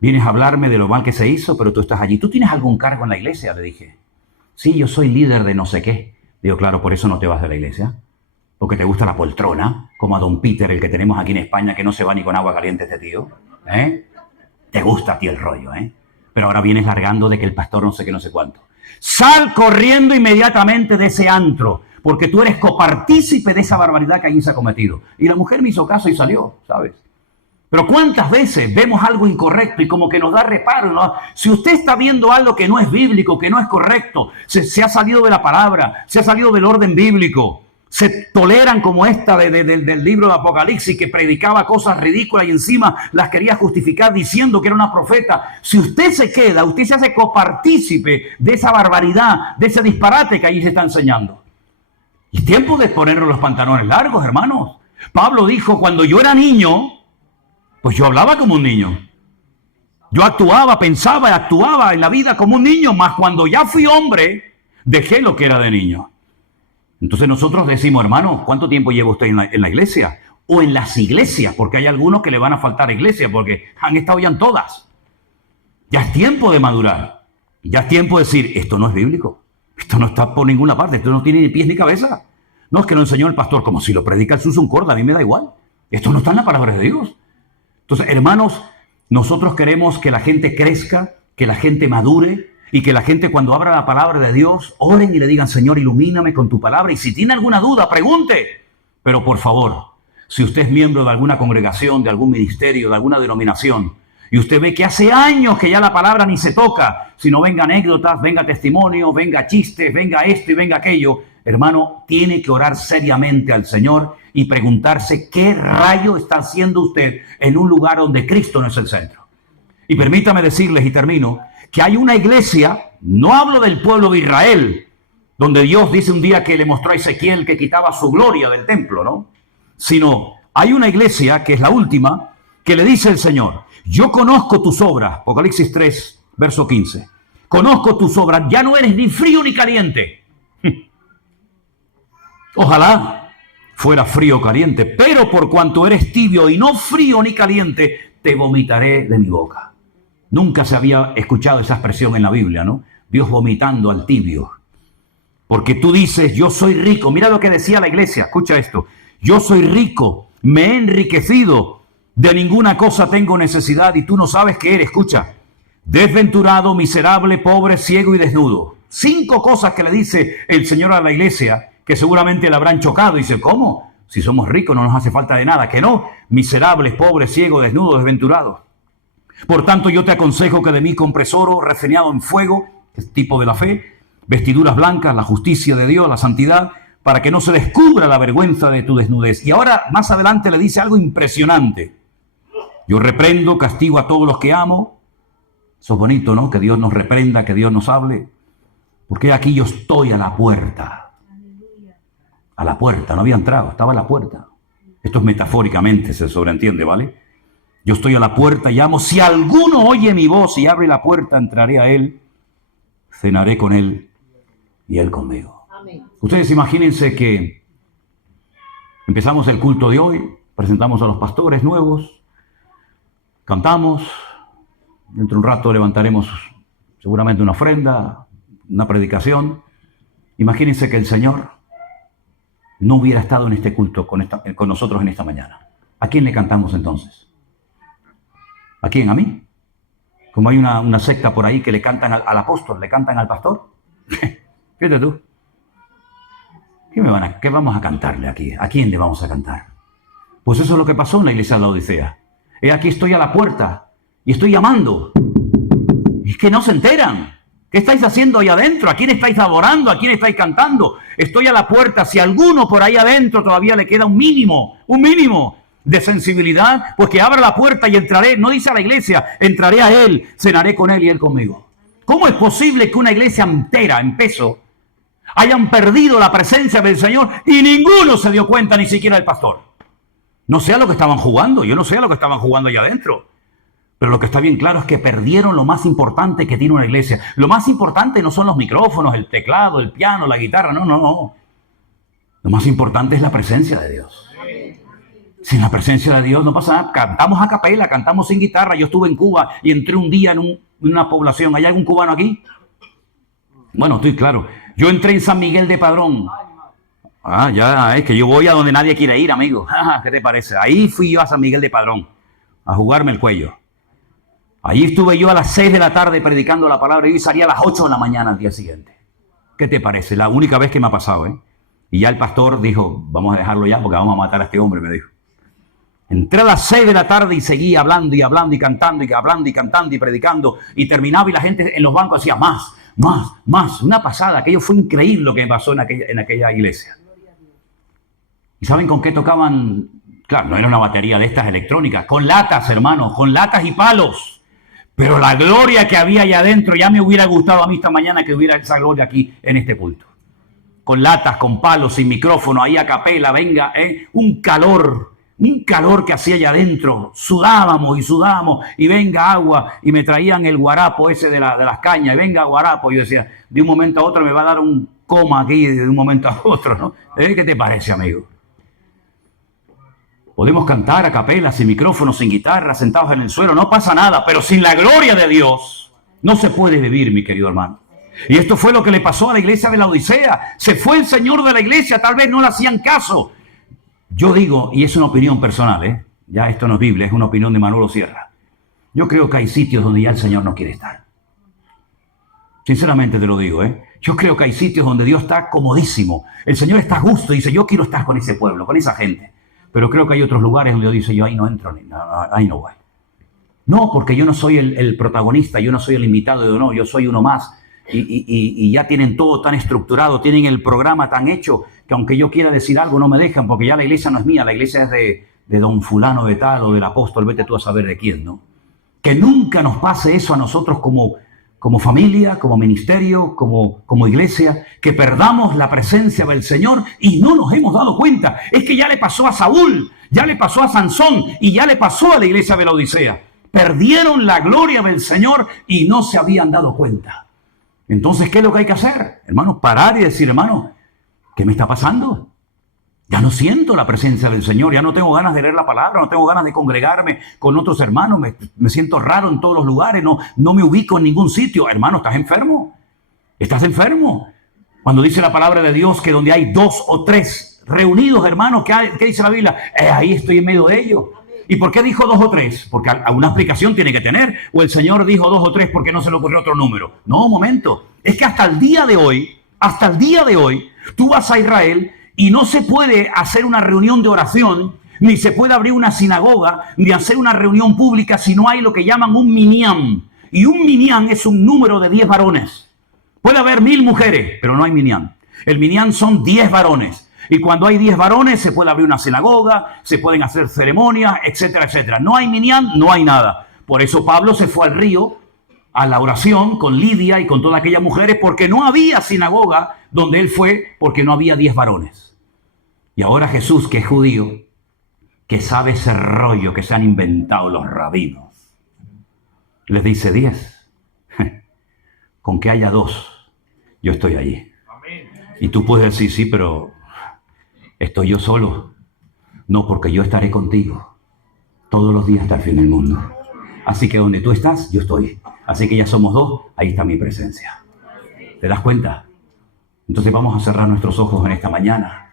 Vienes a hablarme de lo mal que se hizo, pero tú estás allí. ¿Tú tienes algún cargo en la iglesia? Le dije. Sí, yo soy líder de no sé qué. Digo, claro, por eso no te vas de la iglesia. Porque te gusta la poltrona, como a don Peter, el que tenemos aquí en España, que no se va ni con agua caliente este tío. Te gusta a ti el rollo, Pero ahora vienes largando de que el pastor no sé qué, no sé cuánto. Sal corriendo inmediatamente de ese antro, porque tú eres copartícipe de esa barbaridad que allí se ha cometido. Y la mujer me hizo caso y salió, ¿sabes? Pero ¿cuántas veces vemos algo incorrecto y como que nos da reparo, ¿no? Si usted está viendo algo que no es bíblico, que no es correcto, se ha salido de la palabra, se ha salido del orden bíblico, se toleran como esta del libro de Apocalipsis, que predicaba cosas ridículas y encima las quería justificar diciendo que era una profeta. Si usted se queda, usted se hace copartícipe de esa barbaridad, de ese disparate que ahí se está enseñando. Y tiempo de ponernos los pantalones largos, hermanos. Pablo dijo, cuando yo era niño, pues yo hablaba como un niño. Yo actuaba, pensaba y actuaba en la vida como un niño, mas cuando ya fui hombre, dejé lo que era de niño. Entonces nosotros decimos, hermano, ¿cuánto tiempo lleva usted en la iglesia? O en las iglesias, porque hay algunos que le van a faltar iglesia, porque han estado ya en todas. Ya es tiempo de madurar. Ya es tiempo de decir, esto no es bíblico. Esto no está por ninguna parte. Esto no tiene ni pies ni cabeza. No, es que lo enseñó el pastor, como si lo predica el Susan Corda, a mí me da igual. Esto no está en la palabra de Dios. Entonces, hermanos, nosotros queremos que la gente crezca, que la gente madure, y que la gente cuando abra la palabra de Dios, oren y le digan, Señor, ilumíname con tu palabra. Y si tiene alguna duda, pregunte. Pero por favor, si usted es miembro de alguna congregación, de algún ministerio, de alguna denominación, y usted ve que hace años que ya la palabra ni se toca, sino venga anécdotas, venga testimonios, venga chistes, venga esto y venga aquello, hermano, tiene que orar seriamente al Señor y preguntarse qué rayo está haciendo usted en un lugar donde Cristo no es el centro. Y permítame decirles, y termino, que hay una iglesia, no hablo del pueblo de Israel, donde Dios dice un día que le mostró a Ezequiel que quitaba su gloria del templo, ¿no? Sino hay una iglesia, que es la última, que le dice el Señor, yo conozco tus obras, Apocalipsis 3, verso 15, conozco tus obras, ya no eres ni frío ni caliente. Ojalá fuera frío o caliente, pero por cuanto eres tibio y no frío ni caliente, te vomitaré de mi boca. Nunca se había escuchado esa expresión en la Biblia, ¿no? Dios vomitando al tibio. Porque tú dices, yo soy rico. Mira lo que decía la iglesia, escucha esto. Yo soy rico, me he enriquecido, de ninguna cosa tengo necesidad y tú no sabes qué eres. Escucha, desventurado, miserable, pobre, ciego y desnudo. 5 cosas que le dice el Señor a la iglesia que seguramente le habrán chocado. Y dice, ¿cómo? Si somos ricos no nos hace falta de nada. Que no, miserables, pobres, ciegos, desnudos, desventurados. Por tanto, yo te aconsejo que de mí compres oro refinado en fuego, que es tipo de la fe, vestiduras blancas, la justicia de Dios, la santidad, para que no se descubra la vergüenza de tu desnudez. Y ahora, más adelante, le dice algo impresionante. Yo reprendo, castigo a todos los que amo. Eso es bonito, ¿no? Que Dios nos reprenda, que Dios nos hable. Porque aquí yo estoy a la puerta. A la puerta, no había entrado, estaba a la puerta. Esto es metafóricamente, se sobreentiende, ¿vale? Yo estoy a la puerta y llamo. Si alguno oye mi voz y abre la puerta, entraré a él, cenaré con él y él conmigo. Amén. Ustedes imagínense que empezamos el culto de hoy, presentamos a los pastores nuevos, cantamos, dentro de un rato levantaremos seguramente una ofrenda, una predicación. Imagínense que el Señor no hubiera estado en este culto con nosotros en esta mañana. ¿A quién le cantamos entonces? ¿A quién? ¿A mí? Como hay una secta por ahí que le cantan al apóstol, le cantan al pastor. Fíjate tú. ¿Qué vamos a cantarle aquí? ¿A quién le vamos a cantar? Pues eso es lo que pasó en la iglesia de la Odisea. Aquí estoy a la puerta y estoy llamando. Y es que no se enteran. ¿Qué estáis haciendo ahí adentro? ¿A quién estáis adorando? ¿A quién estáis cantando? Estoy a la puerta. Si alguno por ahí adentro todavía le queda un mínimo de sensibilidad, pues que abra la puerta y entraré. No dice a la iglesia, entraré a él, cenaré con él y él conmigo. ¿Cómo es posible que una iglesia entera, en peso, hayan perdido la presencia del Señor y ninguno se dio cuenta, ni siquiera el pastor? No sé a lo que estaban jugando, yo no sé a lo que estaban jugando allá adentro. Pero lo que está bien claro es que perdieron lo más importante que tiene una iglesia. Lo más importante no son los micrófonos, el teclado, el piano, la guitarra, no. Lo más importante es la presencia de Dios. Sin la presencia de Dios no pasa nada. Cantamos a capela, cantamos sin guitarra. Yo estuve en Cuba y entré un día en una población. ¿Hay algún cubano aquí? Bueno, estoy claro. Yo entré en San Miguel de Padrón. Ya, es que yo voy a donde nadie quiere ir, amigo. ¿Qué te parece? Ahí fui yo a San Miguel de Padrón a jugarme el cuello. Allí estuve yo a las 6 de la tarde predicando la palabra y salí a las 8 de la mañana al día siguiente. ¿Qué te parece? La única vez que me ha pasado, ¿eh? Y ya el pastor dijo, vamos a dejarlo ya porque vamos a matar a este hombre, me dijo. Entré a las 6 de la tarde y seguí hablando y hablando y cantando y hablando y cantando y predicando y terminaba y la gente en los bancos hacía más. Una pasada. Aquello fue increíble lo que pasó en aquella iglesia. ¿Y saben con qué tocaban? Claro, no era una batería de estas electrónicas, con latas, hermanos, con latas y palos. Pero la gloria que había allá adentro, ya me hubiera gustado a mí esta mañana que hubiera esa gloria aquí en este culto. Con latas, con palos, sin micrófono, ahí a capela, venga, un calor que hacía allá adentro. Sudábamos y venga agua, y me traían el guarapo ese de las cañas, y venga guarapo. Yo decía, de un momento a otro me va a dar un coma aquí, de un momento a otro, ¿no? ¿Qué te parece, amigo? Podemos cantar a capela, sin micrófono, sin guitarra, sentados en el suelo, no pasa nada, pero sin la gloria de Dios no se puede vivir, mi querido hermano. Y esto fue lo que le pasó a la iglesia de la Odisea. Se fue el Señor de la iglesia, tal vez no le hacían caso. Yo digo, y es una opinión personal, ya esto no es Biblia, es una opinión de Manolo Sierra. Yo creo que hay sitios donde ya el Señor no quiere estar. Sinceramente te lo digo, Yo creo que hay sitios donde Dios está comodísimo. El Señor está a gusto y dice, yo quiero estar con ese pueblo, con esa gente. Pero creo que hay otros lugares donde Dios dice, yo ahí no entro, ahí no voy. No, porque yo no soy el protagonista, yo no soy el invitado de honor, yo soy uno más. Y ya tienen todo tan estructurado, tienen el programa tan hecho, que aunque yo quiera decir algo no me dejan, porque ya la iglesia no es mía, la iglesia es de don fulano de tal o del apóstol, vete tú a saber de quién, ¿no? Que nunca nos pase eso a nosotros como familia, como ministerio, como iglesia, que perdamos la presencia del Señor y no nos hemos dado cuenta. Es que ya le pasó a Saúl, ya le pasó a Sansón y ya le pasó a la iglesia de la Odisea. Perdieron la gloria del Señor y no se habían dado cuenta. Entonces, ¿qué es lo que hay que hacer? Hermanos, parar y decir, hermano, ¿qué me está pasando? Ya no siento la presencia del Señor, ya no tengo ganas de leer la palabra, no tengo ganas de congregarme con otros hermanos, me siento raro en todos los lugares, no me ubico en ningún sitio. Hermano, ¿estás enfermo? ¿Estás enfermo? Cuando dice la palabra de Dios que donde hay 2 o 3 reunidos, hermanos, ¿qué dice la Biblia? Ahí estoy en medio de ellos. ¿Y por qué dijo 2 o 3? Porque alguna explicación tiene que tener. O el Señor dijo 2 o 3 porque no se le ocurrió otro número. No, un momento. Es que hasta el día de hoy, tú vas a Israel y no se puede hacer una reunión de oración, ni se puede abrir una sinagoga, ni hacer una reunión pública si no hay lo que llaman un minyan. Y un minyan es un número de 10 varones. Puede haber 1000 mujeres, pero no hay minyan. El minyan son 10 varones. Y cuando hay 10 varones, se puede abrir una sinagoga, se pueden hacer ceremonias, etcétera, etcétera. No hay minyan, no hay nada. Por eso Pablo se fue al río a la oración con Lidia y con todas aquellas mujeres, porque no había sinagoga donde él fue, porque no había 10 varones. Y ahora Jesús, que es judío, que sabe ese rollo que se han inventado los rabinos, les dice 10. Con que haya 2, yo estoy allí. Y tú puedes decir, sí, pero ¿estoy yo solo? No, porque yo estaré contigo todos los días hasta el fin del mundo. Así que donde tú estás, yo estoy. Así que ya somos 2, ahí está mi presencia. ¿Te das cuenta? Entonces vamos a cerrar nuestros ojos en esta mañana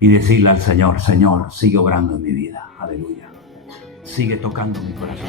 y decirle al Señor, Señor, sigue obrando en mi vida. Aleluya. Sigue tocando mi corazón.